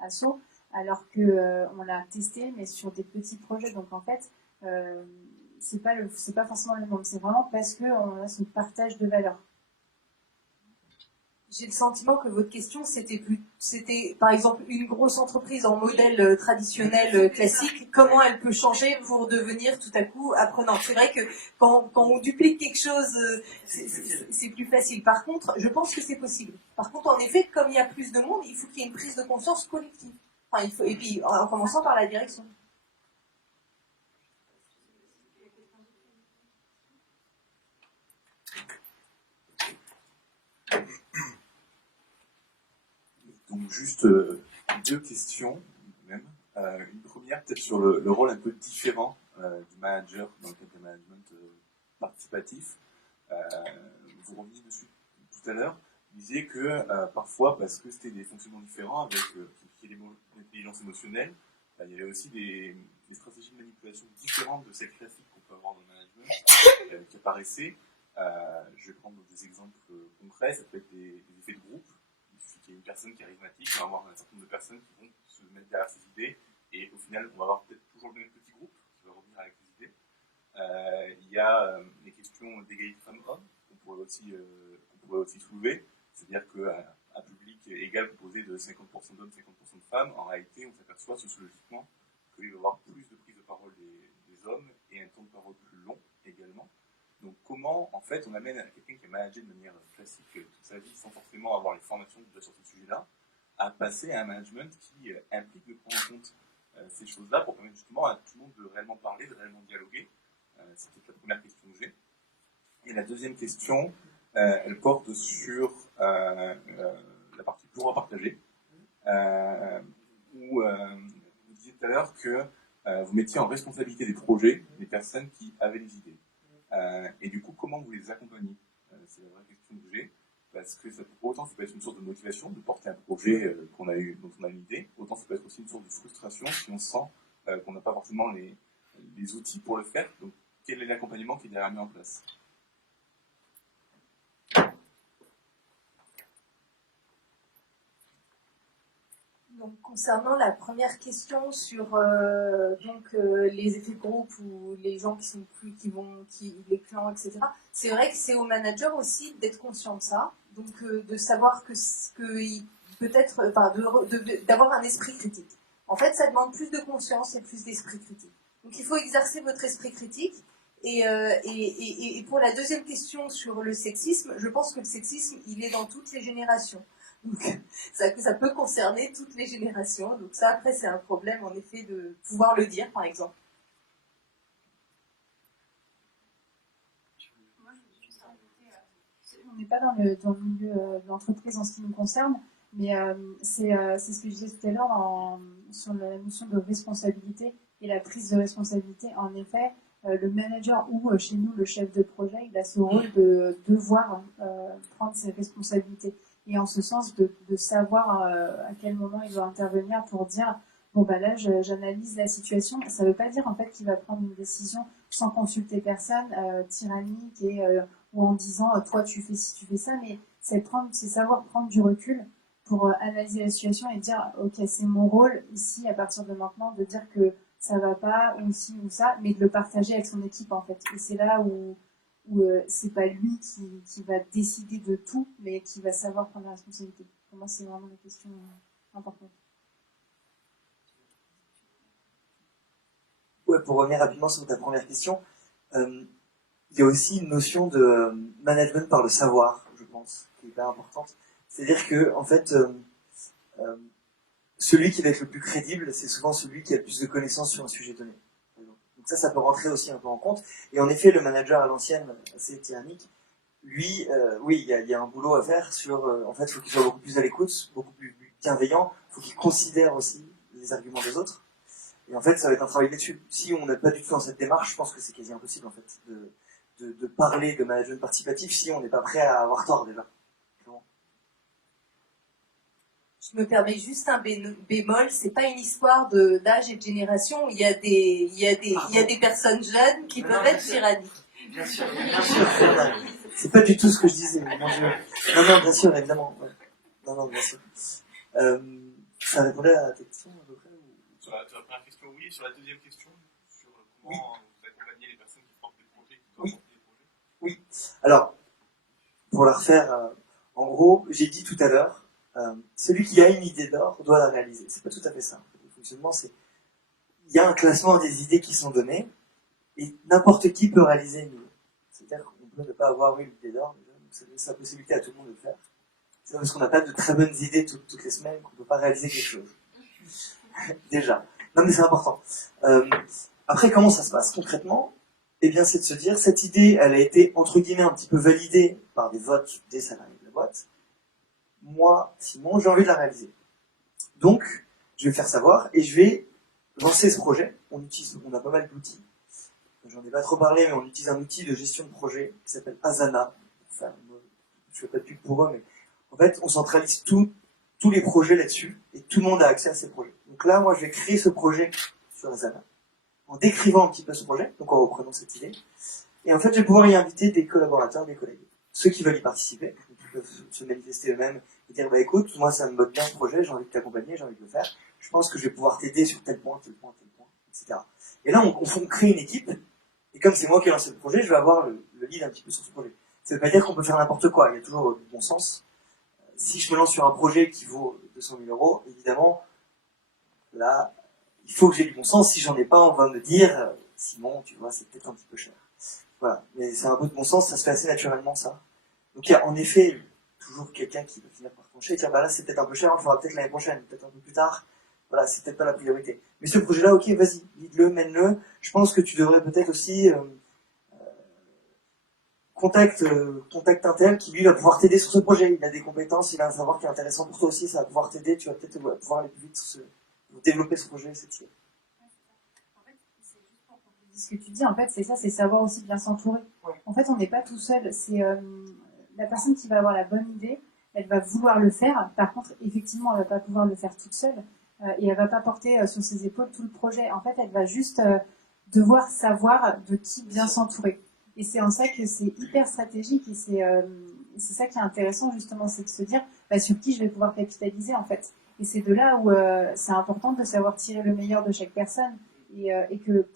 asso, alors qu'on l'a testé, mais sur des petits projets. Donc en fait, c'est pas forcément le nombre, c'est vraiment parce qu'on a ce partage de valeurs. J'ai le sentiment que votre question, c'était par exemple une grosse entreprise en modèle traditionnel classique, comment elle peut changer pour devenir tout à coup apprenante. C'est vrai que quand on duplique quelque chose, c'est plus facile. Par contre, je pense que c'est possible. Par contre, en effet, comme il y a plus de monde, il faut qu'il y ait une prise de conscience collective. Enfin, et puis en commençant par la direction. Donc juste deux questions même. Une première peut-être sur le rôle un peu différent du manager dans le cadre du management participatif. Vous reveniez dessus tout à l'heure. Vous disiez que parfois, parce que c'était des fonctionnements différents avec l'intelligence émotionnelle, il y avait aussi des stratégies de manipulation différentes de celles classiques qu'on peut avoir dans le management qui apparaissaient. Je vais prendre des exemples concrets. Ça peut être des effets de groupe. Il suffit qu'il y ait une personne charismatique, on va avoir un certain nombre de personnes qui vont se mettre derrière ces idées, et au final, on va avoir peut-être toujours le même petit groupe qui va revenir avec les idées. Il y a les questions d'égalité femmes-hommes qu'on pourrait aussi soulever, c'est-à-dire qu'un public égal composé de 50% d'hommes, 50% de femmes, en réalité, on s'aperçoit sociologiquement qu'il va y avoir plus de prise de parole des hommes et un temps de parole plus long également. Donc comment, en fait, on amène quelqu'un qui a managé de manière classique toute sa vie, sans forcément avoir les formations déjà sur ce sujet-là, à passer à un management qui implique de prendre en compte ces choses-là pour permettre justement à tout le monde de réellement parler, de réellement dialoguer. C'était la première question que j'ai. Et la deuxième question, elle porte sur la partie bureau à partager, où vous disiez tout à l'heure que vous mettiez en responsabilité des projets des personnes qui avaient des idées. Et du coup, comment vous les accompagnez c'est la vraie question que j'ai, parce que autant ça peut être une source de motivation de porter un projet dont on a une idée, autant ça peut être aussi une source de frustration si on sent qu'on n'a pas forcément les outils pour le faire. Donc, quel est l'accompagnement qui est derrière mis en place? Donc, concernant la première question sur les effets de groupe ou les gens les clans, etc. C'est vrai que c'est au manager aussi d'être conscient de ça, donc de savoir d'avoir un esprit critique. En fait, ça demande plus de conscience et plus d'esprit critique. Donc, il faut exercer votre esprit critique. Et pour la deuxième question sur le sexisme, je pense que le sexisme, il est dans toutes les générations. Donc, ça peut concerner toutes les générations. Donc ça, après, c'est un problème, en effet, de pouvoir le dire, par exemple. n'est pas dans le milieu de l'entreprise en ce qui nous concerne, mais c'est ce que je disais tout à l'heure sur la notion de responsabilité et la prise de responsabilité. En effet, le manager ou chez nous le chef de projet, il a ce rôle de devoir prendre ses responsabilités. Et en ce sens, de savoir à quel moment il doit intervenir pour dire bon bah là j'analyse la situation. Ça ne veut pas dire en fait qu'il va prendre une décision sans consulter personne, tyrannique ou en disant toi tu fais ci, tu fais ça, mais c'est savoir prendre du recul pour analyser la situation et dire ok c'est mon rôle ici à partir de maintenant de dire que ça va pas ou ci ou ça, mais de le partager avec son équipe en fait. Et c'est là où c'est pas lui qui va décider de tout, mais qui va savoir prendre la responsabilité. Pour moi, c'est vraiment la question importante. Ouais, pour revenir rapidement sur ta première question, il y a aussi une notion de management par le savoir, je pense, qui est hyper importante. C'est-à-dire que, en fait, celui qui va être le plus crédible, c'est souvent celui qui a le plus de connaissances sur un sujet donné. Donc ça peut rentrer aussi un peu en compte. Et en effet, le manager à l'ancienne, assez tyrannique, lui, oui, il y a un boulot à faire sur, en fait, il faut qu'il soit beaucoup plus à l'écoute, beaucoup plus bienveillant, il faut qu'il considère aussi les arguments des autres. Et en fait, ça va être un travail là-dessus. Si on n'est pas du tout dans cette démarche, je pense que c'est quasi impossible, en fait, de parler de management participatif si on n'est pas prêt à avoir tort, déjà. Je me permets juste un bémol, c'est pas une histoire d'âge et de génération. Il y a des personnes jeunes qui peuvent être tyranniques. Bien sûr, c'est pas du tout ce que je disais, mon Dieu. Non, bien sûr, évidemment. Ouais. Non, bien sûr. Ça répondait à ta question, à peu près ou... Sur la première question, oui. Et sur la deuxième question, sur comment vous accompagnez les personnes qui portent des projets, qui doivent porter des projets. Oui. Alors, pour la refaire, en gros, j'ai dit tout à l'heure, celui qui a une idée d'or doit la réaliser. C'est pas tout à fait ça. Le fonctionnement, c'est il y a un classement des idées qui sont données et n'importe qui peut réaliser une idée. C'est-à-dire qu'on peut ne pas avoir eu l'idée d'or, déjà, donc ça laisse la possibilité à tout le monde de le faire. C'est parce qu'on n'a pas de très bonnes idées toutes les semaines qu'on ne peut pas réaliser quelque chose. Déjà. Non mais c'est important. Après, comment ça se passe concrètement? Eh bien, c'est de se dire, cette idée, elle a été, entre guillemets, un petit peu validée par des votes des salariés de la boîte. Moi, Simon, j'ai envie de la réaliser. Donc, je vais le faire savoir et je vais lancer ce projet. On a pas mal d'outils. J'en ai pas trop parlé, mais on utilise un outil de gestion de projet qui s'appelle Asana. Enfin, je fais pas de pub pour eux, mais en fait, on centralise tous les projets là-dessus et tout le monde a accès à ces projets. Donc là, moi, je vais créer ce projet sur Asana en décrivant un petit peu ce projet, donc en reprenant cette idée. Et en fait, je vais pouvoir y inviter des collaborateurs, des collègues. Ceux qui veulent y participer, qui peuvent se manifester eux-mêmes et dire, bah écoute, moi ça me botte bien ce projet, j'ai envie de t'accompagner, j'ai envie de le faire. Je pense que je vais pouvoir t'aider sur tel point, etc. Et là, on crée une équipe. Et comme c'est moi qui ai lancé le projet, je vais avoir le lead un petit peu sur ce projet. Ça veut pas dire qu'on peut faire n'importe quoi. Il y a toujours du bon sens. Si je me lance sur un projet qui vaut 200 000 euros, évidemment, là, il faut que j'ai du bon sens. Si j'en ai pas, on va me dire, Simon, tu vois, c'est peut-être un petit peu cher. Voilà. Mais c'est un peu de bon sens, ça se fait assez naturellement, ça. Donc il y a en effet toujours quelqu'un qui va finir par trancher et dire, bah là, c'est peut-être un peu cher, on le fera peut-être l'année prochaine, peut-être un peu plus tard. Voilà, c'est peut-être pas la priorité. Mais ce projet-là, ok, vas-y, guide-le, mène-le. Je pense que tu devrais peut-être aussi contacte un tel qui lui va pouvoir t'aider sur ce projet. Il a des compétences, il a un savoir qui est intéressant pour toi aussi, ça va pouvoir t'aider, tu vas peut-être pouvoir aller plus vite sur développer ce projet, cette idée. En fait, c'est juste pour compléter ce que tu dis, en fait, c'est ça, c'est savoir aussi bien s'entourer. Ouais. En fait, on n'est pas tout seul. C'est la personne qui va avoir la bonne idée, elle va vouloir le faire. Par contre, effectivement, elle va pas pouvoir le faire toute seule et elle va pas porter sur ses épaules tout le projet. En fait, elle va juste devoir savoir de qui bien s'entourer. Et c'est en ça que c'est hyper stratégique et c'est ça qui est intéressant justement, c'est de se dire bah, sur qui je vais pouvoir capitaliser en fait. Et c'est de là où c'est important de savoir tirer le meilleur de chaque personne et que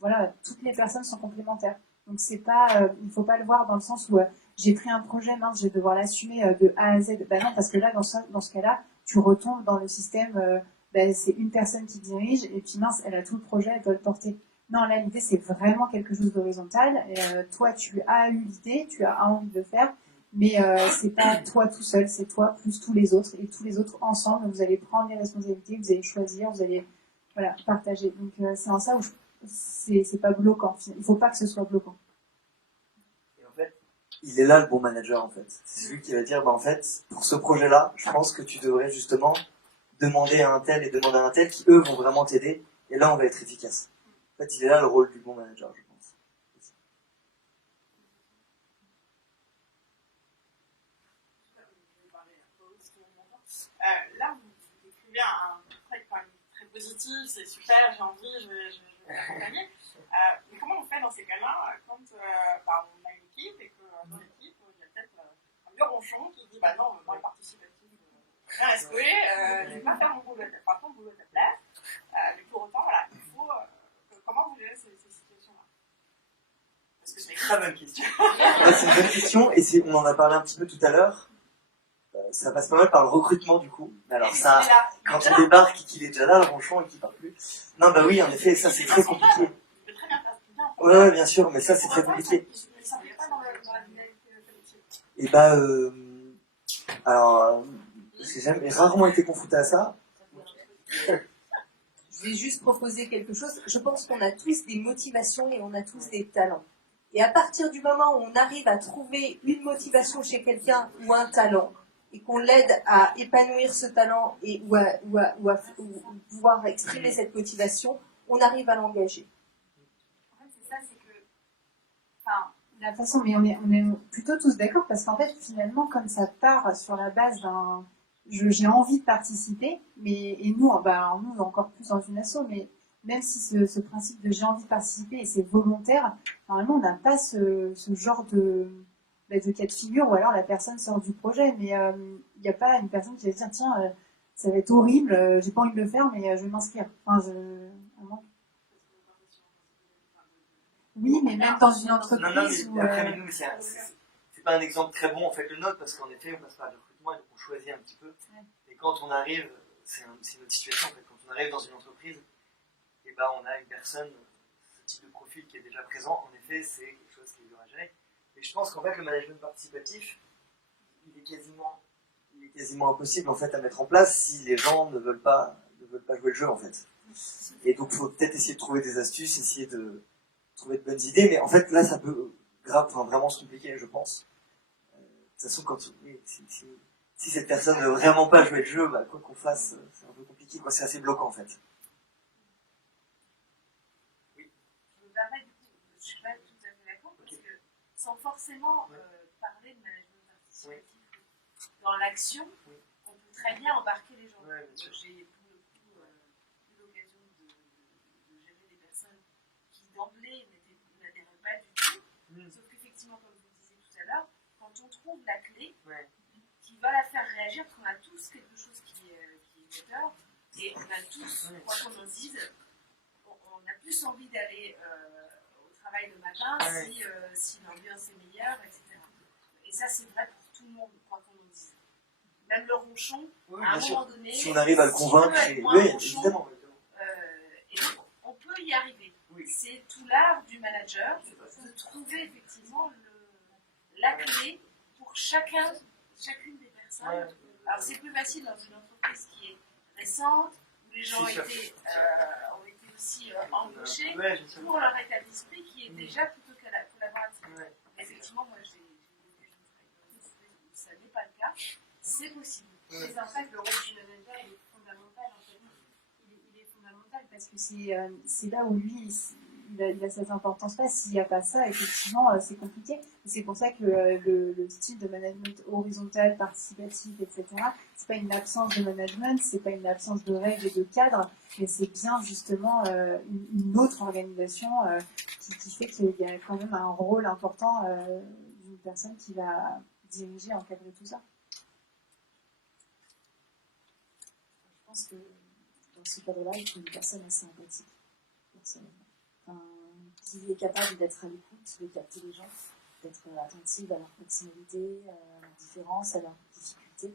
voilà, toutes les personnes sont complémentaires. Donc c'est pas, il faut pas le voir dans le sens où j'ai pris un projet, mince, je vais devoir l'assumer de A à Z. Bah non, parce que là, dans ce cas-là, tu retombes dans le système, c'est une personne qui dirige et puis mince, elle a tout le projet, elle doit le porter. Non, là, l'idée, c'est vraiment quelque chose d'horizontal. Toi, tu as eu l'idée, tu as envie de le faire, mais c'est pas toi tout seul, c'est toi plus tous les autres. Et tous les autres ensemble, vous allez prendre les responsabilités, vous allez choisir, vous allez partager. Donc, c'est en ça où c'est pas bloquant. Il faut pas que ce soit bloquant. Et en fait, il est là le bon manager en fait. C'est celui qui va dire, bah en fait, pour ce projet-là, je pense que tu devrais justement demander à un tel et demander à un tel qui eux vont vraiment t'aider, et là on va être efficace. En fait, il est là le rôle du bon manager, je pense. Là, vous décrivez un trait quand même très positif, c'est super, j'ai envie, je vais l'accompagner. Mais comment on fait dans ces cas-là quand on a une équipe et que dans l'équipe, il y a peut-être un vieux ronchon qui dit bah non, dans le participatif, rien à secouer, je ne vais pas faire mon boulot, pas ton boulot à ta place. Mais pour autant, voilà, il faut. Comment vous gérez ces situations-là? Parce que c'est une très bonne question. C'est une bonne question, et on en a parlé un petit peu tout à l'heure. Ça passe pas mal par le recrutement du coup. Alors ça, quand on débarque et qu'il est déjà là, le ronchon, et qu'il part plus. Non, bah oui, en effet, ça c'est très compliqué. Ouais, bien sûr, mais ça c'est très compliqué. Et bah, alors, j'ai rarement été confronté à ça. Je vais juste proposer quelque chose. Je pense qu'on a tous des motivations et on a tous des talents. Et à partir du moment où on arrive à trouver une motivation chez quelqu'un ou un talent, et qu'on l'aide à épanouir ce talent ou à pouvoir exprimer cette motivation, on arrive à l'engager. En fait, c'est ça, c'est que... Enfin, la façon, mais on est plutôt tous d'accord, parce qu'en fait, finalement, comme ça part sur la base d'un... J'ai envie de participer, et nous, nous, encore plus dans une asso, mais même si ce principe de j'ai envie de participer et c'est volontaire, normalement, on n'a pas ce genre de cas de figure, ou alors la personne sort du projet, mais il n'y a pas une personne qui va dire tiens, ça va être horrible, j'ai pas envie de le faire, mais je vais m'inscrire. Oui, mais même dans une entreprise où... mais nous, c'est pas un exemple très bon en fait le nôtre, parce qu'en effet, on passe par le recrutement et donc on choisit un petit peu. Ouais. Et quand on arrive, c'est notre situation en fait, quand on arrive dans une entreprise, et ben on a une personne, ce type de profil qui est déjà présent, en effet, c'est quelque chose qui est dur à gérer. Et je pense qu'en fait, le management participatif, il est quasiment impossible en fait à mettre en place si les gens ne veulent pas jouer le jeu en fait. Et donc, il faut peut-être essayer de trouver des astuces, essayer de trouver de bonnes idées, mais en fait, là, ça peut vraiment se compliquer, je pense. De toute façon, si cette personne ne veut vraiment pas jouer le jeu, bah, quoi qu'on fasse, c'est un peu compliqué, quoi. C'est assez bloquant en fait. Je suis pas tout à fait d'accord, parce que sans forcément parler de management participatif dans l'action, on peut très bien embarquer les gens. J'ai pour le coup eu l'occasion de gérer des personnes qui d'emblée n'adhéraient pas du tout, sauf qu'effectivement, comme vous le disiez tout à l'heure, quand on trouve la clé qui va la faire réagir, parce qu'on a tous quelque chose qui est moteur, et on a tous, quoi qu'on en dise, on a plus envie d'aller travail le matin si l'ambiance est meilleure, etc. Et ça, c'est vrai pour tout le monde, quoi qu'on en dise. Même le ronchon, à un moment donné, si on arrive à le convaincre, évidemment. Et donc, on peut y arriver. C'est tout l'art du manager de trouver effectivement la clé pour chacune des personnes. Alors, c'est plus facile dans une entreprise qui est récente, où les gens ont été aussi embauchés pour leur état d'esprit qui est déjà plutôt collaboratif. Effectivement, moi j'ai eu ça n'est pas le cas, c'est possible. Mais en fait, le rôle du manager il est fondamental en fait. Il est fondamental parce que c'est là où lui il a cette importance-là. S'il n'y a pas ça, effectivement, c'est compliqué. Et c'est pour ça que le style de management horizontal, participatif, etc., c'est pas une absence de management, c'est pas une absence de règles et de cadres, mais c'est bien justement une autre organisation qui fait qu'il y a quand même un rôle important d'une personne qui va diriger, encadrer tout ça. Je pense que dans ce cadre-là, il faut une personne assez empathique, personnellement. Qui est capable d'être à l'écoute, de capter les gens, d'être attentive à leur personnalité, à leurs différences, à leurs difficultés.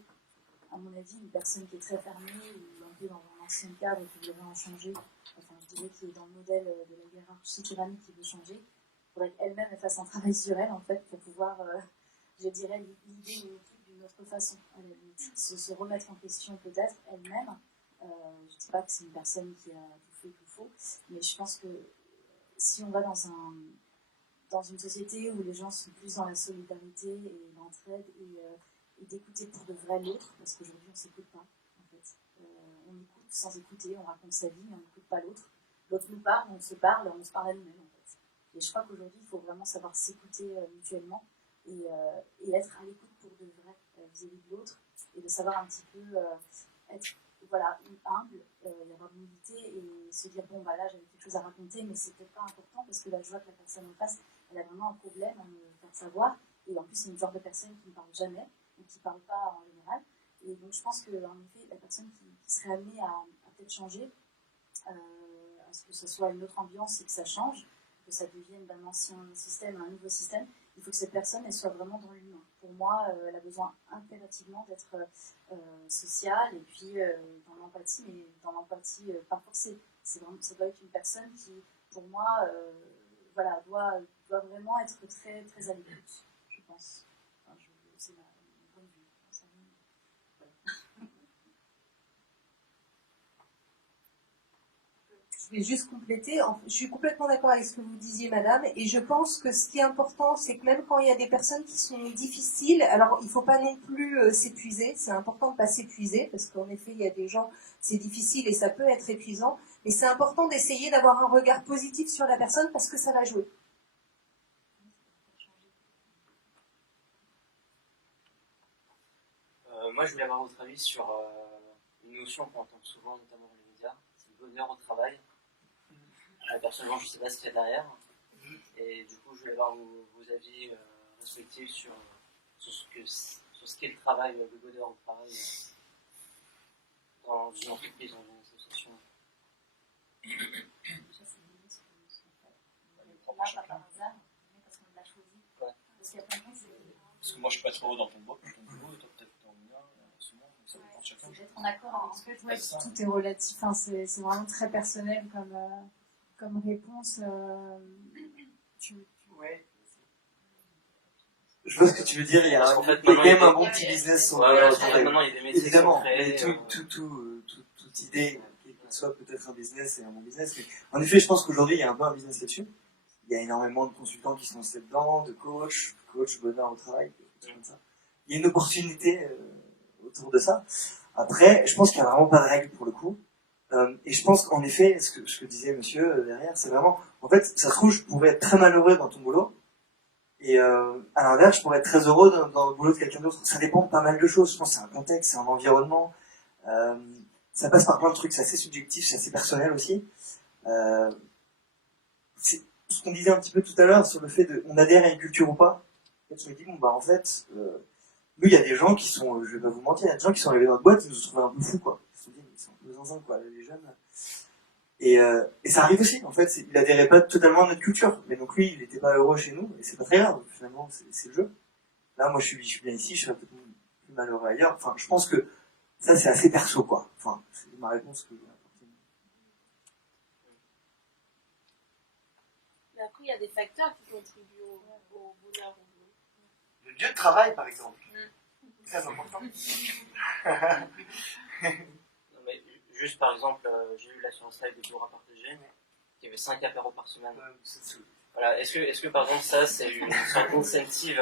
À mon avis, une personne qui est très fermée ou un peu dans un ancien cadre qui voudrait en changer, enfin je dirais qui est dans le modèle de la hiérarchie tyrannique qui veut changer, il faudrait qu'elle-même fasse un travail sur elle en fait pour pouvoir, je dirais, l'idée une équipe d'une autre façon, se remettre en question peut-être elle-même. Je ne dis pas que c'est une personne qui a tout fait tout faux, mais je pense que si on va dans dans une société où les gens sont plus dans la solidarité et l'entraide et d'écouter pour de vrai l'autre, parce qu'aujourd'hui on ne s'écoute pas en fait. On écoute sans écouter, on raconte sa vie, mais on n'écoute pas l'autre. L'autre nous parle, on se parle à nous-mêmes en fait. Et je crois qu'aujourd'hui il faut vraiment savoir s'écouter mutuellement et être à l'écoute pour de vrai vis-à-vis de l'autre et de savoir un petit peu être voilà, humble, y avoir de l'humilité et se dire bon bah là j'avais quelque chose à raconter mais c'est peut-être pas important parce que là je vois que la personne en face elle a vraiment un problème à me faire savoir et en plus c'est une genre de personne qui ne parle jamais ou qui ne parle pas en général et donc je pense que en effet la personne qui serait amenée à peut-être changer à ce que ce soit une autre ambiance et que ça change, que ça devienne d'un ancien système à un nouveau système, il faut que cette personne elle soit vraiment dans l'humain. Pour moi, elle a besoin impérativement d'être sociale et puis dans l'empathie, mais dans l'empathie pas forcée. C'est vraiment, ça doit être une personne qui, pour moi, voilà, doit vraiment être très, très à l'écoute, je pense. Enfin, c'est mon point de vue. Je vais juste compléter. Je suis complètement d'accord avec ce que vous disiez, madame, et je pense que ce qui est important, c'est que même quand il y a des personnes qui sont difficiles, alors il ne faut pas non plus s'épuiser, c'est important de ne pas s'épuiser, parce qu'en effet, il y a des gens, c'est difficile et ça peut être épuisant, mais c'est important d'essayer d'avoir un regard positif sur la personne parce que ça va jouer. Moi, je voulais avoir votre avis sur une notion qu'on entend souvent, notamment dans les médias, c'est le bonheur au travail. Personnellement, je ne sais pas ce qu'il y a derrière. Et du coup, je voulais avoir vos avis respectifs sur ce qu'est le travail, le bonheur au travail dans une entreprise, dans une association. Parce que moi, je suis pas trop heureux dans ton boulot, toi peut-être dans le mien, souvent, ça dépend de chacun. En accord avec ce que Tout est relatif, enfin, c'est vraiment très personnel comme réponse. Ouais. Je vois ce que tu veux dire, il y a quand même un bon petit business sur le travail. Évidemment, mais toute idée, quelle qu'elle soit peut-être un business et un bon business. Mais en effet, je pense qu'aujourd'hui, il y a un peu un business là-dessus. Il y a énormément de consultants qui sont là-dedans, de coach bonheur au travail, tout comme ça. Il y a une opportunité autour de ça. Après, je pense qu'il n'y a vraiment pas de règle pour le coup. Et je pense qu'en effet, ce que disait monsieur derrière, c'est vraiment, en fait, ça se trouve, je pourrais être très malheureux dans ton boulot, et à l'inverse, je pourrais être très heureux dans le boulot de quelqu'un d'autre. Ça dépend de pas mal de choses. Je pense que c'est un contexte, c'est un environnement. Ça passe par plein de trucs, c'est assez subjectif, c'est assez personnel aussi. C'est ce qu'on disait un petit peu tout à l'heure sur le fait de, on adhère à une culture ou pas. En fait, je me dis, bon, bah, en fait, nous, il y a des gens qui sont, je vais pas vous mentir, il y a des gens qui sont arrivés dans notre boîte, ils nous ont trouvé un peu fous, quoi. Ils se sont dit, ils sont un peu zinzin, quoi, les jeunes. Et ça arrive aussi, en fait, il adhérait pas totalement à notre culture. Mais donc lui, il était pas heureux chez nous, et c'est pas très grave, finalement, c'est le jeu. Là, moi, je suis bien ici, je serais peut-être plus malheureux ailleurs. Enfin, je pense que ça, c'est assez perso, quoi. Enfin, c'est ma réponse que Mais après, il y a des facteurs qui contribuent au bonheur. le lieu de travail, par exemple. Très important. Non, mais juste par exemple, j'ai eu l'assurance live de bureau à partager, qui avait 5 apéros par semaine. Voilà, est-ce que par exemple ça c'est une sorte d'incentive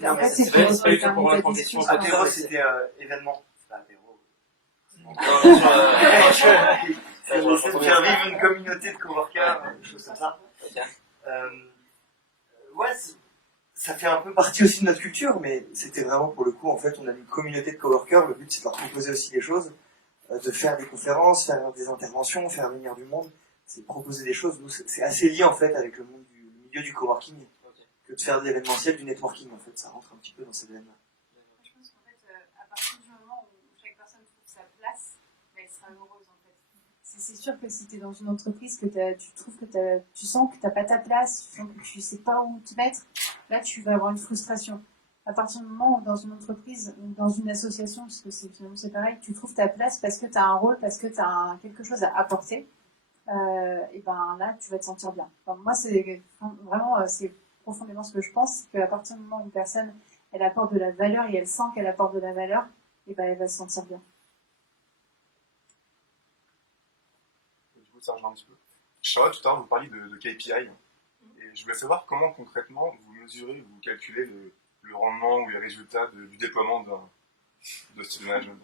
Non, mais c'est pas du tout pour remettre en question. Apéro, c'était événement. C'est pas apéro. Non, bien sûr, On essaie de faire vivre une communauté de coworkers, des choses comme ça. okay. Ouais, ça fait un peu partie aussi de notre culture, mais c'était vraiment pour le coup, en fait, on a une communauté de coworkers, le but c'est de leur proposer aussi des choses, de faire des conférences, faire des interventions, faire venir du monde, c'est de proposer des choses. Nous, c'est assez lié en fait avec le monde du milieu du coworking, que de faire de l'événementiel, du networking en fait, ça rentre un petit peu dans ces domaines-là. Je pense qu'en fait, à partir du moment où chaque personne trouve sa place, elle sera heureuse en fait. C'est sûr que si tu es dans une entreprise que tu trouves que tu sens que tu n'as pas ta place, tu sens que tu ne sais pas où te mettre, là tu vas avoir une frustration. À partir du moment où dans une entreprise ou dans une association, parce que finalement c'est pareil, tu trouves ta place parce que tu as un rôle, parce que tu as quelque chose à apporter, et ben là tu vas te sentir bien. Enfin, moi c'est vraiment c'est profondément ce que je pense, c'est qu'à partir du moment où une personne elle apporte de la valeur et elle sent qu'elle apporte de la valeur, et ben elle va se sentir bien. Ça rejoint un petit peu. Je sais pas, tout à l'heure, vous parliez de KPI. Et Et je voulais savoir comment concrètement vous mesurez, vous calculez le rendement ou les résultats du déploiement de style management.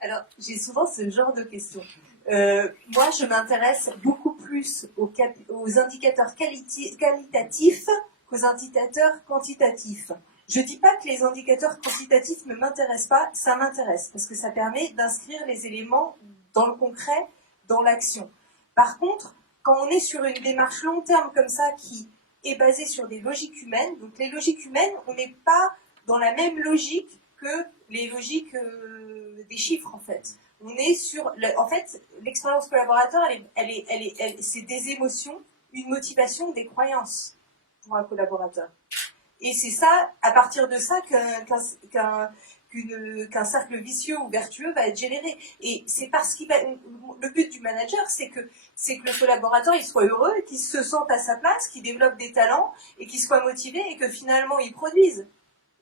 Alors, j'ai souvent ce genre de questions. Moi, je m'intéresse beaucoup plus aux indicateurs qualitatifs qu'aux indicateurs quantitatifs. Je dis pas que les indicateurs quantitatifs ne m'intéressent pas, ça m'intéresse, parce que ça permet d'inscrire les éléments dans le concret, dans l'action. Par contre, quand on est sur une démarche long terme comme ça, qui est basée sur des logiques humaines, donc les logiques humaines, on n'est pas dans la même logique que les logiques des chiffres, en fait. On est sur... En fait, l'expérience collaborateur, c'est des émotions, une motivation, des croyances pour un collaborateur. Et c'est ça, à partir de ça, qu'un cercle vicieux ou vertueux va être généré. Et c'est parce qu'il va... Le but du manager, c'est que le collaborateur il soit heureux, qu'il se sente à sa place, qu'il développe des talents, et qu'il soit motivé, et que finalement il produise.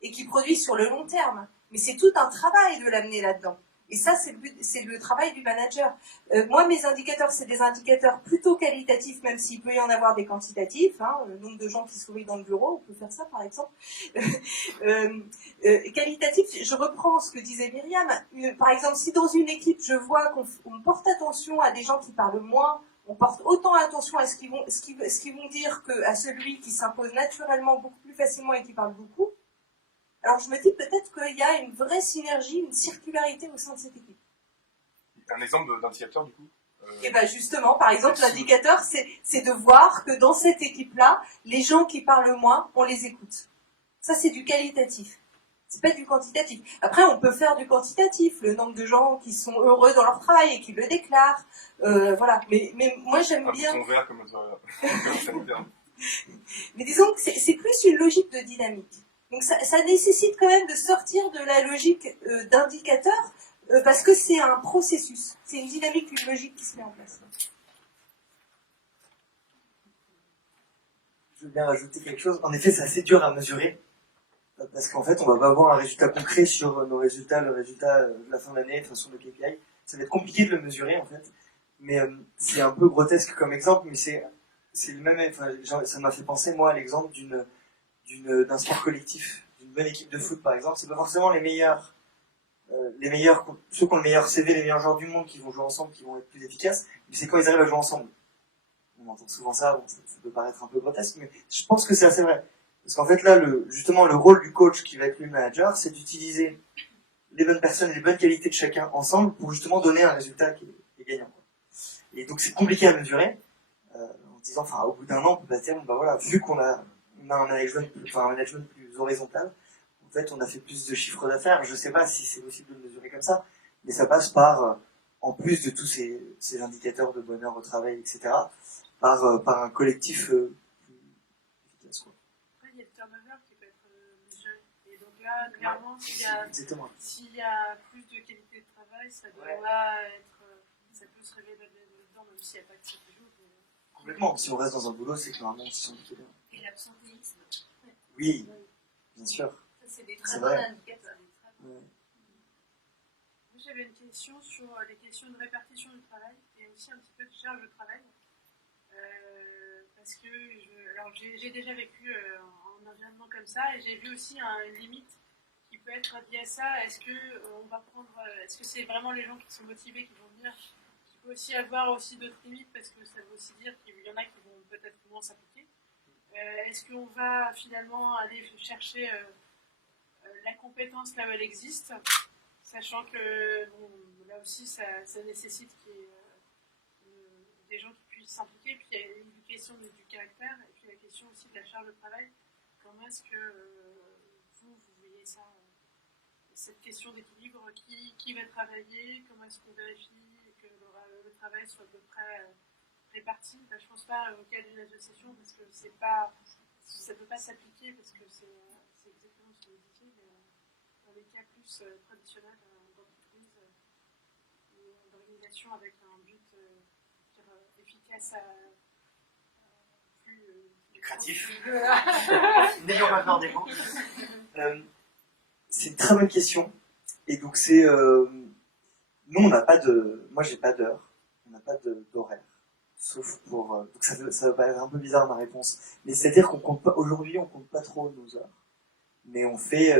Et qu'il produise sur le long terme. Mais c'est tout un travail de l'amener là-dedans. Et ça, c'est le travail du manager. Moi, mes indicateurs, c'est des indicateurs plutôt qualitatifs, même s'il peut y en avoir des quantitatifs. Le nombre de gens qui se trouvent dans le bureau, on peut faire ça, par exemple. Qualitatif, je reprends ce que disait Myriam. Par exemple, si dans une équipe, je vois qu'on porte attention à des gens qui parlent moins, on porte autant attention à ce qu'ils vont dire qu'à celui qui s'impose naturellement beaucoup plus facilement et qui parle beaucoup, alors je me dis peut-être qu'il y a une vraie synergie, une circularité au sein de cette équipe. Un exemple d'indicateur, du coup Et bien justement, par exemple, l'indicateur, c'est de voir que dans cette équipe-là, les gens qui parlent moins, on les écoute. Ça, c'est du qualitatif. C'est pas du quantitatif. Après, on peut faire du quantitatif, le nombre de gens qui sont heureux dans leur travail et qui le déclarent. Voilà. Mais moi, j'aime bien... Un bouton vert comme sanitaire. Mais disons que c'est plus une logique de dynamique. Donc ça nécessite quand même de sortir de la logique d'indicateur parce que c'est un processus, c'est une dynamique, une logique qui se met en place. Je veux bien rajouter quelque chose. En effet, c'est assez dur à mesurer parce qu'en fait, on va pas avoir un résultat concret sur nos résultats, le résultat de la fin de l'année, de façon de KPI. Ça va être compliqué de le mesurer en fait, mais c'est un peu grotesque comme exemple, mais c'est le même. Enfin, ça m'a fait penser moi à l'exemple d'un sport collectif, d'une bonne équipe de foot par exemple. C'est pas forcément les meilleurs, ceux qui ont le meilleur CV, les meilleurs joueurs du monde qui vont jouer ensemble, qui vont être plus efficaces, mais c'est quand ils arrivent à jouer ensemble. On entend souvent ça, bon, ça peut paraître un peu grotesque, mais je pense que c'est assez vrai. Parce qu'en fait là, justement, le rôle du coach qui va être le manager, c'est d'utiliser les bonnes personnes et les bonnes qualités de chacun ensemble pour justement donner un résultat qui est gagnant. Et donc c'est compliqué à mesurer, en disant, enfin, au bout d'un an, on peut pas dire, bah voilà, vu qu'on a un management plus horizontal, en fait, on a fait plus de chiffre d'affaires. Je ne sais pas si c'est possible de le mesurer comme ça, mais ça passe par, en plus de tous ces indicateurs de bonheur au travail, etc., par un collectif plus efficace. Quoi. Après, il y a le turnover qui peut être mesuré. Et donc là, clairement, s'il y a plus de qualité de travail, ça doit être... ça peut se révéler là-dedans, même s'il n'y a pas de ça toujours. Complètement. Si on reste dans un boulot, c'est clairement si on est bien. Et l'absentéisme. Oui, bien sûr. Ça, c'est des très bons indicateurs. Moi, j'avais une question sur les questions de répartition du travail et aussi un petit peu de charge de travail. Parce que j'ai déjà vécu en environnement comme ça et j'ai vu aussi une limite qui peut être liée à ça. Est-ce que c'est vraiment les gens qui sont motivés qui vont venir? Il peut aussi avoir aussi d'autres limites parce que ça veut aussi dire qu'il y en a qui vont peut-être moins s'appliquer. Est-ce qu'on va finalement aller chercher la compétence là où elle existe, sachant que là aussi ça nécessite qu'il y ait des gens qui puissent s'impliquer, puis il y a une question du caractère, et puis la question aussi de la charge de travail. Comment est-ce que vous voyez ça, cette question d'équilibre, qui va travailler, comment est-ce qu'on vérifie que le travail soit à peu près réparti? Je ne pense pas au cas d'une association, parce que ça ne peut pas s'appliquer, parce que c'est exactement ce que vous disiez, mais dans les cas plus traditionnels d'entreprise et d'organisation avec un but efficace plus lucratif. N'ayons pas peur des mots. C'est une très bonne question. Et donc nous on n'a pas de... Moi j'ai pas d'heure. On n'a pas d'horaire. sauf pour... donc ça va paraître un peu bizarre ma réponse, mais c'est-à-dire qu'on compte pas, aujourd'hui on compte pas trop nos heures, mais on fait...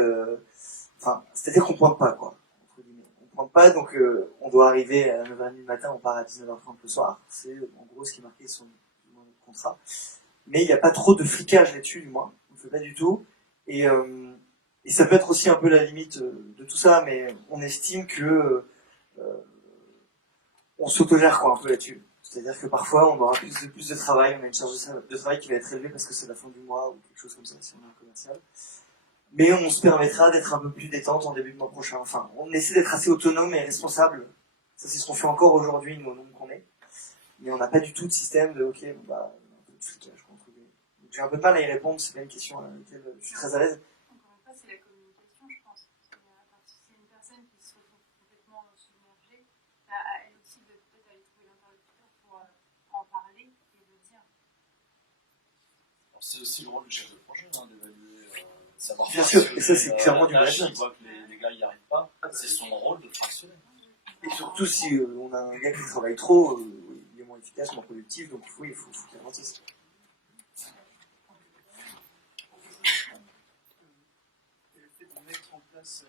Enfin, c'est-à-dire qu'on pointe pas, quoi. Entre guillemets. On pointe pas, donc on doit arriver à 9h30 le matin, on part à 19h30 le soir, c'est en gros ce qui est marqué sur notre contrat. Mais il n'y a pas trop de flicage là-dessus, du moins, on ne fait pas du tout, et ça peut être aussi un peu la limite de tout ça, mais on estime que on s'autogère quoi un peu là-dessus. C'est-à-dire que parfois on aura plus de travail, on a une charge de travail qui va être élevée parce que c'est la fin du mois ou quelque chose comme ça si on a un commercial. Mais on se permettra d'être un peu plus détente en début de mois prochain. Enfin, on essaie d'être assez autonome et responsable. Ça c'est ce qu'on fait encore aujourd'hui, nous au nombre qu'on est. Mais on n'a pas du tout de système de ok, bon bah un peu de flicage quoi, entre guillemets. Donc j'ai un peu de mal à y répondre, c'est pas une question à laquelle je suis très à l'aise. Encore une fois, c'est la communication, je pense. Quand c'est une personne qui se retrouve complètement submergée, elle aussi doit peut-être aller trouver l'interlocuteur pour en parler et le dire. Alors, c'est aussi le rôle du chef de projet, hein, d'évaluer, savoir. Bien sûr, et ça c'est clairement du management. Il voit que les gars n'y arrivent pas, c'est son rôle de fractionner. Et surtout si on a un gars qui travaille trop, il est moins efficace, moins productif, donc oui, il faut qu'il ralentisse. Et le fait de mettre en place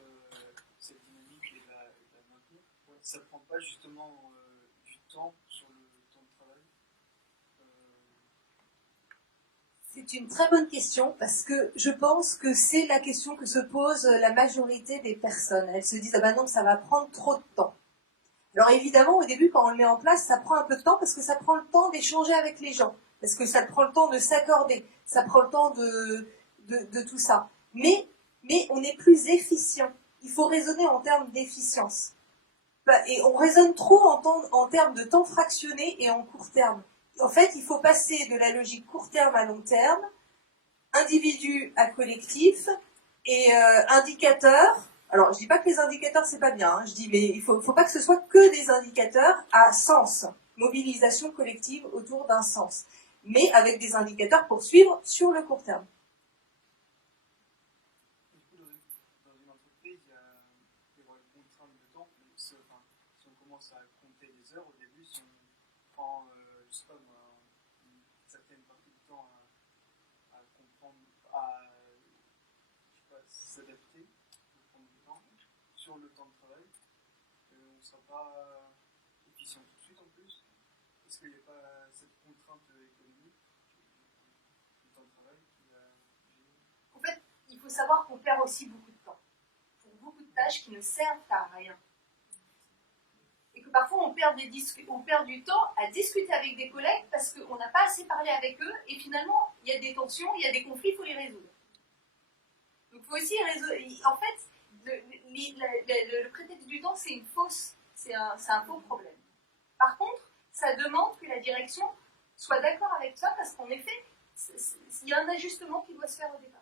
cette dynamique et la maintenir, ça ne prend pas justement du temps sur le temps de travail? C'est une très bonne question parce que je pense que c'est la question que se pose la majorité des personnes. Elles se disent ah ben non, ça va prendre trop de temps. Alors évidemment, au début, quand on le met en place, ça prend un peu de temps parce que ça prend le temps d'échanger avec les gens, parce que ça prend le temps de s'accorder, ça prend le temps de tout ça. Mais on est plus efficient. Il faut raisonner en termes d'efficience. Et on raisonne trop en termes de temps fractionné et en court terme. En fait, il faut passer de la logique court terme à long terme, individu à collectif et indicateur. Alors, je dis pas que les indicateurs c'est pas bien, hein. Je dis mais il faut pas que ce soit que des indicateurs à sens, mobilisation collective autour d'un sens, mais avec des indicateurs pour suivre sur le court terme. Du coup, dans une entreprise, il y a une contrainte de temps. Si on commence à compter les heures, au début, si on prend, je sais pas moi, une certaine partie du temps à comprendre, à je sais pas, s'adapter, prendre du temps sur le temps de travail, on ne sera pas efficient tout de suite en plus. Est-ce qu'il n'y a pas cette contrainte économique du temps de travail qui a... En fait, il faut savoir qu'on perd aussi beaucoup de temps pour beaucoup de tâches qui ne servent à rien. Et que parfois on perd du temps à discuter avec des collègues parce qu'on n'a pas assez parlé avec eux et finalement il y a des tensions, il y a des conflits, il faut les résoudre. Donc il faut aussi résoudre. En fait, le prétexte du temps, c'est un faux problème. Par contre, ça demande que la direction soit d'accord avec ça parce qu'en effet, il y a un ajustement qui doit se faire au départ.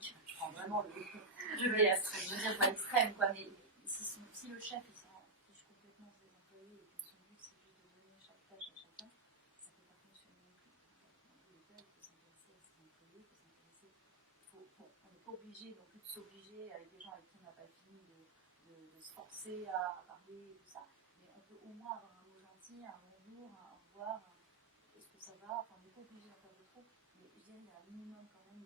Je prends vraiment je vais dire pas extrême, quoi, mais si le chef il s'en fiche complètement des employés et que son but c'est juste de donner chaque tâche à chacun, ça ne peut pas fonctionner non plus. Dans tous les cas, il faut s'intéresser à ses employés, on n'est pas obligé non plus de s'obliger avec des gens avec qui on n'a pas fini de se forcer à parler et tout ça, mais on peut au moins avoir un mot gentil, un bonjour, un au revoir, est-ce que ça va, enfin on n'est pas obligé d'en faire de trop, mais je dirais qu'il y a un minimum quand même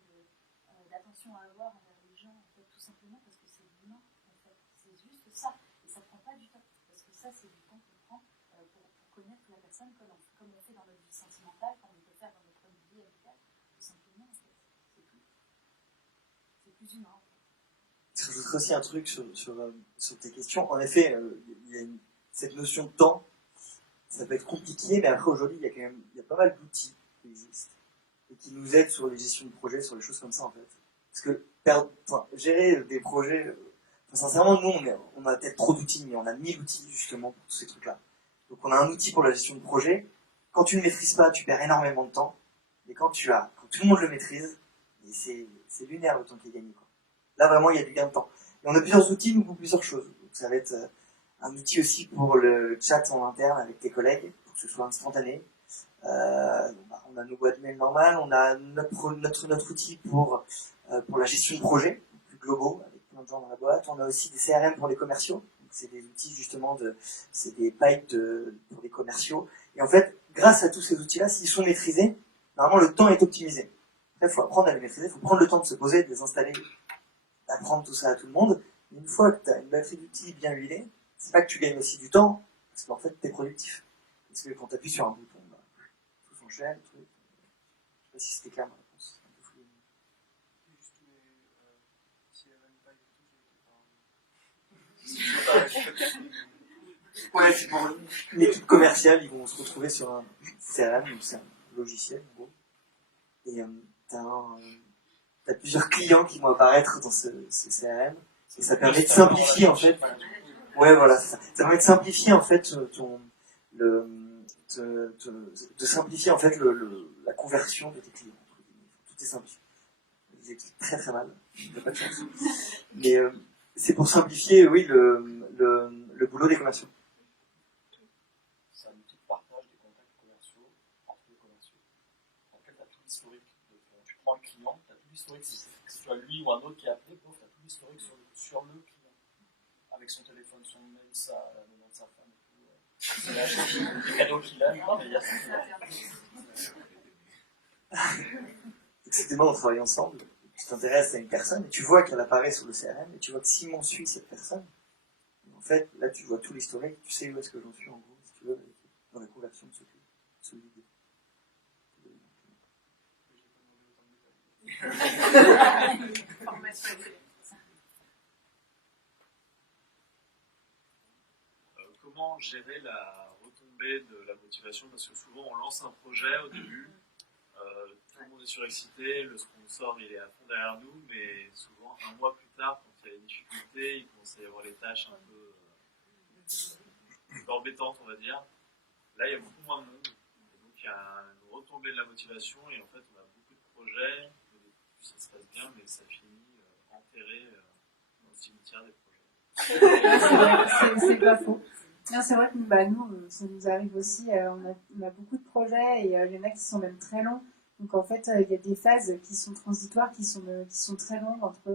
d'attention à avoir envers les gens, en fait, tout simplement parce que c'est l'humain, en fait. C'est juste ça. Et ça ne prend pas du temps. Parce que ça, c'est du temps qu'on prend pour connaître la personne comme on fait dans notre vie sentimentale, comme on peut faire dans notre vie amicale. Tout simplement, en fait. C'est tout. C'est plus humain, en fait. Je rajouterais aussi un truc sur tes questions. En effet, il y a cette notion de temps. Ça peut être compliqué, mais après, aujourd'hui, il y a pas mal d'outils qui existent et qui nous aident sur les gestions de projets, sur les choses comme ça, en fait. Parce que gérer des projets, sincèrement, nous, on a peut-être trop d'outils, mais on a 1000 outils, justement, pour tous ces trucs-là. Donc, on a un outil pour la gestion de projet. Quand tu ne le maîtrises pas, tu perds énormément de temps. Et quand tout le monde le maîtrise, c'est lunaire le temps qui est gagné, quoi. Là, vraiment, il y a du gain de temps. Et on a plusieurs outils, nous, pour plusieurs choses. Donc, ça va être un outil aussi pour le chat en interne avec tes collègues, pour que ce soit instantané. On a nos boîtes mail normales, on a notre outil pour la gestion de projets plus globaux, avec plein de gens dans la boîte. On a aussi des CRM pour les commerciaux. C'est des outils justement, c'est des pipes pour les commerciaux. Et en fait, grâce à tous ces outils-là, s'ils sont maîtrisés, normalement le temps est optimisé. Après, il faut apprendre à les maîtriser, il faut prendre le temps de se poser, de les installer, d'apprendre tout ça à tout le monde. Mais une fois que tu as une batterie d'outils bien huilée, c'est pas que tu gagnes aussi du temps, parce qu'en fait, tu es productif. Parce que quand tu appuies sur un bouton, tout s'enchaîne, truc. Je sais pas si c'était clair ma réponse. C'est un peu flou. Juste Ouais, c'est pour une équipe commerciale, ils vont se retrouver sur un CRM, donc c'est un logiciel en gros. Et t'as plusieurs clients qui vont apparaître dans ce CRM. Et ça permet de simplifier en fait. Ouais, voilà, c'est ça. Ça permet de simplifier en fait de simplifier en fait la conversion de tes clients. Tout est simplifié. J'explique très très mal. Il n'y a pas de chance. Mais c'est pour simplifier, oui, le boulot des commerciaux. C'est un outil de partage des contacts commerciaux entre les commerciaux. En fait, tu as tout l'historique. Tu prends le client, tu as tout l'historique. Si tu as lui ou un autre qui a appelé, tu as tout l'historique sur le client. Avec son téléphone, son mail, le nom de sa femme et tout. Les cadeaux qu'il aime. Non, mais il y a Si demain on travaille ensemble, tu t'intéresses à une personne et tu vois qu'elle apparaît sur le CRM et tu vois que Simon suit cette personne, en fait, là tu vois tout l'historique, tu sais où est-ce que j'en suis en gros, si tu veux, dans la conversion de ce lead. Comment gérer la retombée de la motivation? Parce que souvent on lance un projet au début, tout le monde est surexcité, le sponsor il est à fond derrière nous, mais souvent un mois plus tard, quand il y a des difficultés, il commence à y avoir les tâches un peu embêtantes, on va dire. Là il y a beaucoup moins de monde, et donc il y a une retombée de la motivation, et en fait on a beaucoup de projets, au début ça se passe bien, mais ça finit enterré dans le cimetière des projets. C'est pas faux. Non, c'est vrai que nous, ça nous arrive aussi, on a beaucoup de projets et il y en a qui sont même très longs. Donc en fait, il y a des phases qui sont transitoires, qui sont très longues entre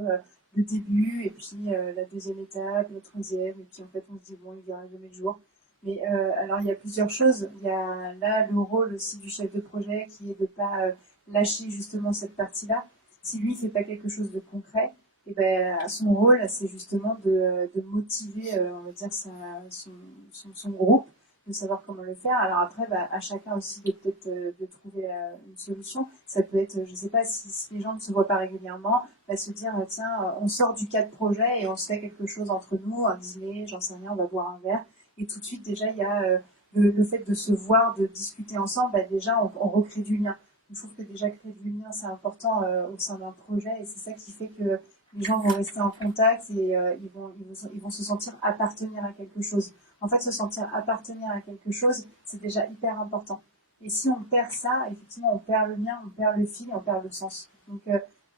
le début et puis la deuxième étape, la troisième, et puis en fait on se dit bon, il verra jamais le jour. Mais alors il y a plusieurs choses. Il y a là le rôle aussi du chef de projet qui est de ne pas lâcher justement cette partie-là. Si lui ne fait pas quelque chose de concret, et ben, son rôle, c'est justement de motiver, on va dire, son groupe, de savoir comment le faire. Alors après, à chacun aussi de peut-être de trouver une solution. Ça peut être, je sais pas, si les gens ne se voient pas régulièrement, se dire, tiens, on sort du cadre projet et on se fait quelque chose entre nous, un dîner, j'en sais rien, on va boire un verre. Et tout de suite, déjà, il y a le fait de se voir, de discuter ensemble, déjà, on recrée du lien. Je trouve que déjà créer du lien, c'est important au sein d'un projet et c'est ça qui fait que les gens vont rester en contact et ils vont se sentir appartenir à quelque chose. En fait, se sentir appartenir à quelque chose, c'est déjà hyper important. Et si on perd ça, effectivement, on perd le lien, on perd le fil, on perd le sens. Donc,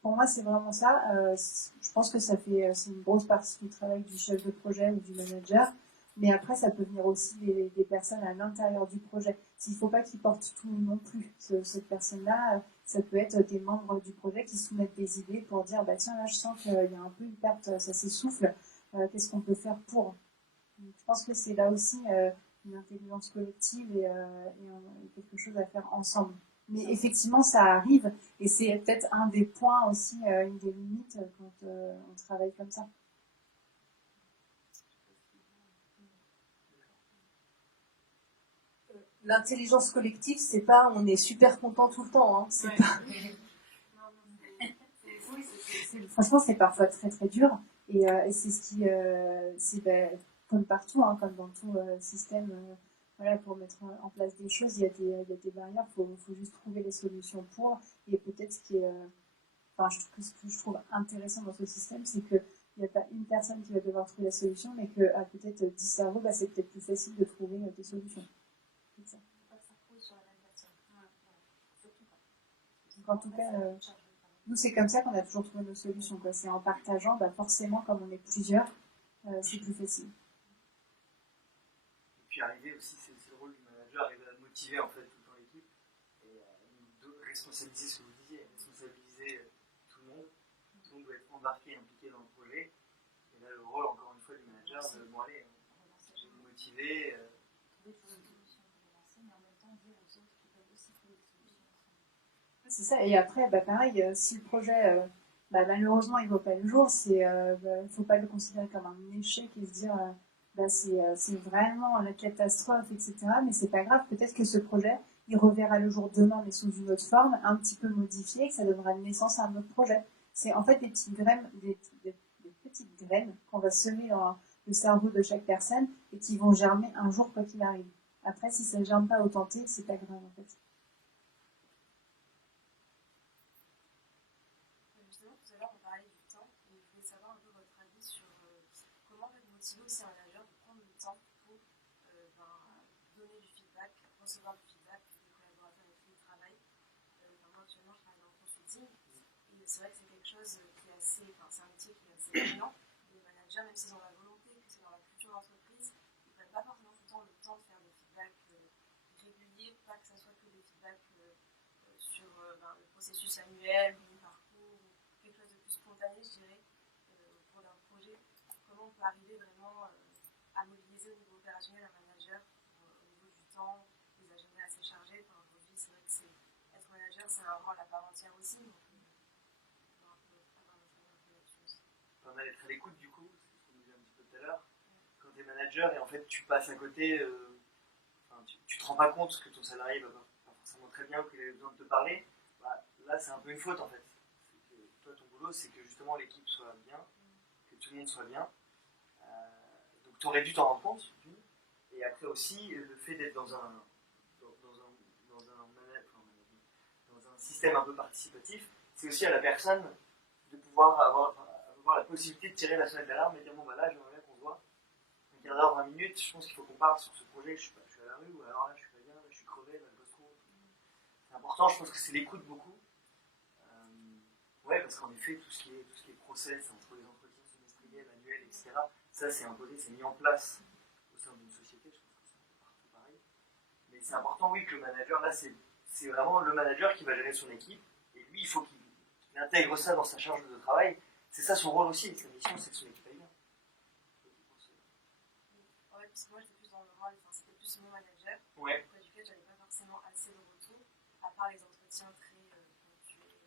pour moi, c'est vraiment ça. Je pense que c'est une grosse partie du travail du chef de projet ou du manager. Mais après, ça peut venir aussi des personnes à l'intérieur du projet. S'il ne faut pas qu'ils portent tout non plus, cette personne-là, ça peut être des membres du projet qui soumettent des idées pour dire tiens, là, je sens qu'il y a un peu une perte, ça s'essouffle, qu'est-ce qu'on peut faire pour? Donc, je pense que c'est là aussi une intelligence collective et quelque chose à faire ensemble. Mais effectivement, ça arrive et c'est peut-être un des points aussi, une des limites quand on travaille comme ça. L'intelligence collective, c'est pas on est super content tout le temps. Hein. C'est pas... Franchement, c'est parfois très très dur. Et c'est ce qui, comme partout, hein, comme dans tout système, voilà, pour mettre en place des choses, il y a des barrières. Il faut juste trouver les solutions pour. Et peut-être ce que je trouve intéressant dans ce système, c'est qu'il n'y a pas une personne qui va devoir trouver la solution, mais qu'à peut-être 10 cerveaux, c'est peut-être plus facile de trouver des solutions. Ça. Donc, en tout cas, nous, c'est comme ça qu'on a toujours trouvé nos solutions. C'est en partageant, forcément, comme on est plusieurs, c'est plus facile. Et puis arriver aussi, c'est le rôle du manager, arriver à motiver en fait tout le temps l'équipe. responsabiliser ce que vous disiez, responsabiliser tout le monde doit être embarqué, impliqué dans le projet. Et là, le rôle, encore une fois, du manager, de bon, allez, je vais vous motiver. C'est ça, et après, pareil, si le projet, malheureusement, il ne voit pas le jour, il ne faut pas le considérer comme un échec et se dire, c'est vraiment la catastrophe, etc. Mais c'est pas grave, peut-être que ce projet, il reverra le jour demain, mais sous une autre forme, un petit peu modifiée, que ça donnera naissance à un autre projet. C'est en fait des petites graines, des petites graines qu'on va semer dans le cerveau de chaque personne et qui vont germer un jour quoi qu'il arrive. Après, si ça ne germe pas au tenté, c'est pas grave en fait. Justement, tout à l'heure, on parlait du temps et je voulais savoir un peu votre avis sur comment motiver aussi un manager de prendre le temps pour donner du feedback, recevoir du feedback des collaborateurs avec qui il travaille. Moi, actuellement, je travaille dans le consulting et c'est vrai que c'est quelque chose qui est assez, c'est un métier qui est assez éminent. Les managers, même s'ils ont la volonté, que c'est dans la culture d'entreprise, ils ne prennent pas forcément tout le temps le temps de faire des feedbacks réguliers, pas que ce soit que des feedbacks sur le processus annuel ou le parcours, ou quelque chose de plus spontané, je dirais, au cours d'un projet. Comment on peut arriver vraiment à mobiliser au niveau opérationnel un manager au niveau du temps, des agendas assez chargés. Aujourd'hui, c'est vrai que être manager, c'est un rôle à part entière aussi. Donc, On a d'être à l'écoute du coup, c'est ce qu'on disait un petit peu tout à l'heure. Quand tu es manager et en fait tu passes à côté, tu te rends pas compte que ton salarié va pas forcément très bien ou qu'il a besoin de te parler, là c'est un peu une faute en fait. Toi ton boulot c'est que justement l'équipe soit bien, que tout le monde soit bien. Donc tu aurais dû t'en rendre compte. Et après aussi le fait d'être dans un système un peu participatif, c'est aussi à la personne de pouvoir avoir la possibilité de tirer la sonnette d'alarme et dire bon là j'aimerais bien qu'on se voit un quart d'heure, 20 minutes, je pense qu'il faut qu'on parle sur ce projet, je suis à la rue ou alors là je suis pas bien, là, je suis crevé, là je bosse trop. C'est important, je pense que c'est l'écoute beaucoup. Parce qu'en effet tout ce qui est process entre les entretiens semestriels, annuels, etc. Ça c'est imposé, c'est mis en place au sein d'une société, je pense que c'est un peu partout pareil. Mais c'est important oui que le manager, là c'est vraiment le manager qui va gérer son équipe et lui il faut qu'il intègre ça dans sa charge de travail. C'est ça son rôle aussi, sa mission, c'est que son équipe aille bien. Ouais, parce que moi j'étais plus dans le rôle, c'était plus mon manager, ouais. Auprès duquel j'avais pas forcément assez de retour, à part les entretiens très ponctuels.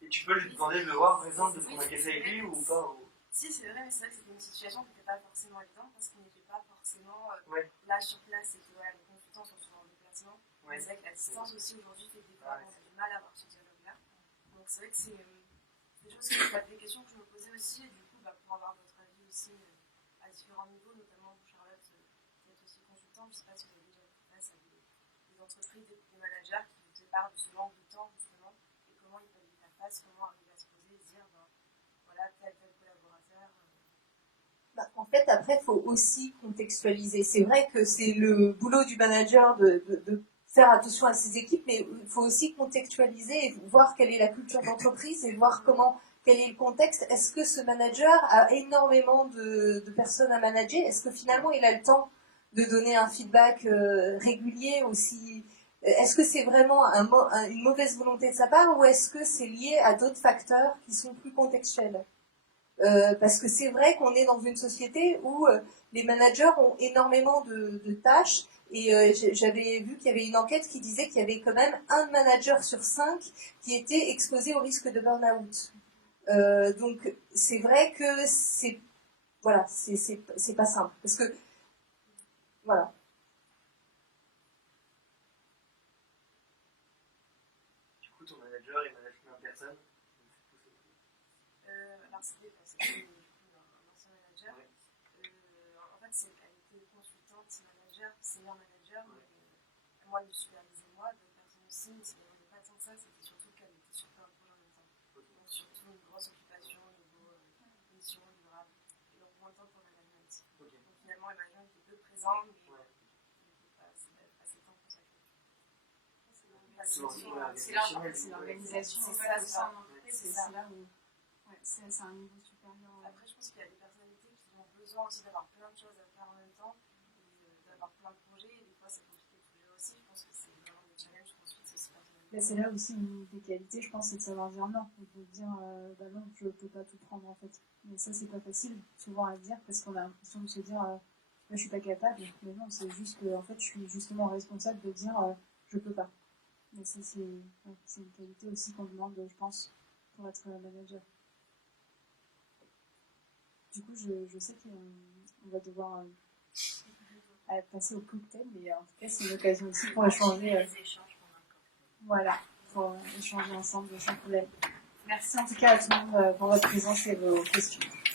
Et tu peux lui demander de le voir, par exemple, de prendre un café avec lui ou pas Si, c'est vrai, mais c'est vrai que c'était une situation qui n'était pas forcément évidente parce qu'il n'était pas forcément là sur place et que les consultants sont souvent en déplacement. C'est vrai que la distance aussi aujourd'hui fait que des fois on a du mal à avoir ce dialogue-là. Donc c'est vrai que c'est des choses des questions que je me posais aussi, et du coup, pour avoir votre avis aussi à différents niveaux, notamment vous, Charlotte, qui êtes aussi consultante, je ne sais pas si vous avez déjà été face à des entreprises, des managers qui vous séparent de ce manque de temps, justement, et comment ils peuvent y faire face, comment arriver à se poser et se dire, voilà, tel collaborateur. En fait, après, il faut aussi contextualiser. C'est vrai que c'est le boulot du manager de faire attention à ses équipes, mais il faut aussi contextualiser et voir quelle est la culture d'entreprise et voir quel est le contexte. Est-ce que ce manager a énormément de personnes à manager? Est-ce que finalement il a le temps de donner un feedback régulier aussi? Est-ce que c'est vraiment une mauvaise volonté de sa part ou est-ce que c'est lié à d'autres facteurs qui sont plus contextuels? Parce que c'est vrai qu'on est dans une société où les managers ont énormément de tâches. Et j'avais vu qu'il y avait une enquête qui disait qu'il y avait quand même un manager sur 5 qui était exposé au risque de burn-out. Donc c'est vrai que c'est pas simple. Parce que voilà. Du coup, ton manager, il manage combien de personnes? Alors c'était un ancien manager. En fait, elle était consultante, manager, senior manager. Moi, je supervisais moi, d'autres personnes aussi, mais il n'y avait pas tant que ça, c'était surtout qu'elle était sur plein de projets en même temps. Donc surtout une grosse occupation au niveau mission, livrable, et donc moins de temps pour le management. Donc finalement, le management était peu présent, mais il n'était pas assez de temps consacré. C'est l'organisation, c'est là où c'est un niveau supérieur. Après, je pense qu'il y a des personnalités qui ont besoin aussi d'avoir plein de choses à faire en même temps, et d'avoir plein de projets, et des fois c'est compliqué de tout gérer aussi. Je pense que c'est vraiment des challenges qu'ensuite c'est ces personnalités Là, c'est là aussi une des qualités, je pense, c'est de savoir dire non. On peut dire, bah non, je ne peux pas tout prendre en fait. Mais ça, c'est pas facile souvent à dire parce qu'on a l'impression de se dire, là, je suis pas capable. Mais non, c'est juste que, en fait, je suis justement responsable de dire, je peux pas. Mais ça, c'est une qualité aussi qu'on demande, je pense, pour être manager. Du coup, je sais qu'on va devoir passer au cocktail, mais en tout cas, c'est une occasion aussi pour échanger. Voilà, pour échanger ensemble sans problème. Merci en tout cas à tout le monde pour votre présence et vos questions.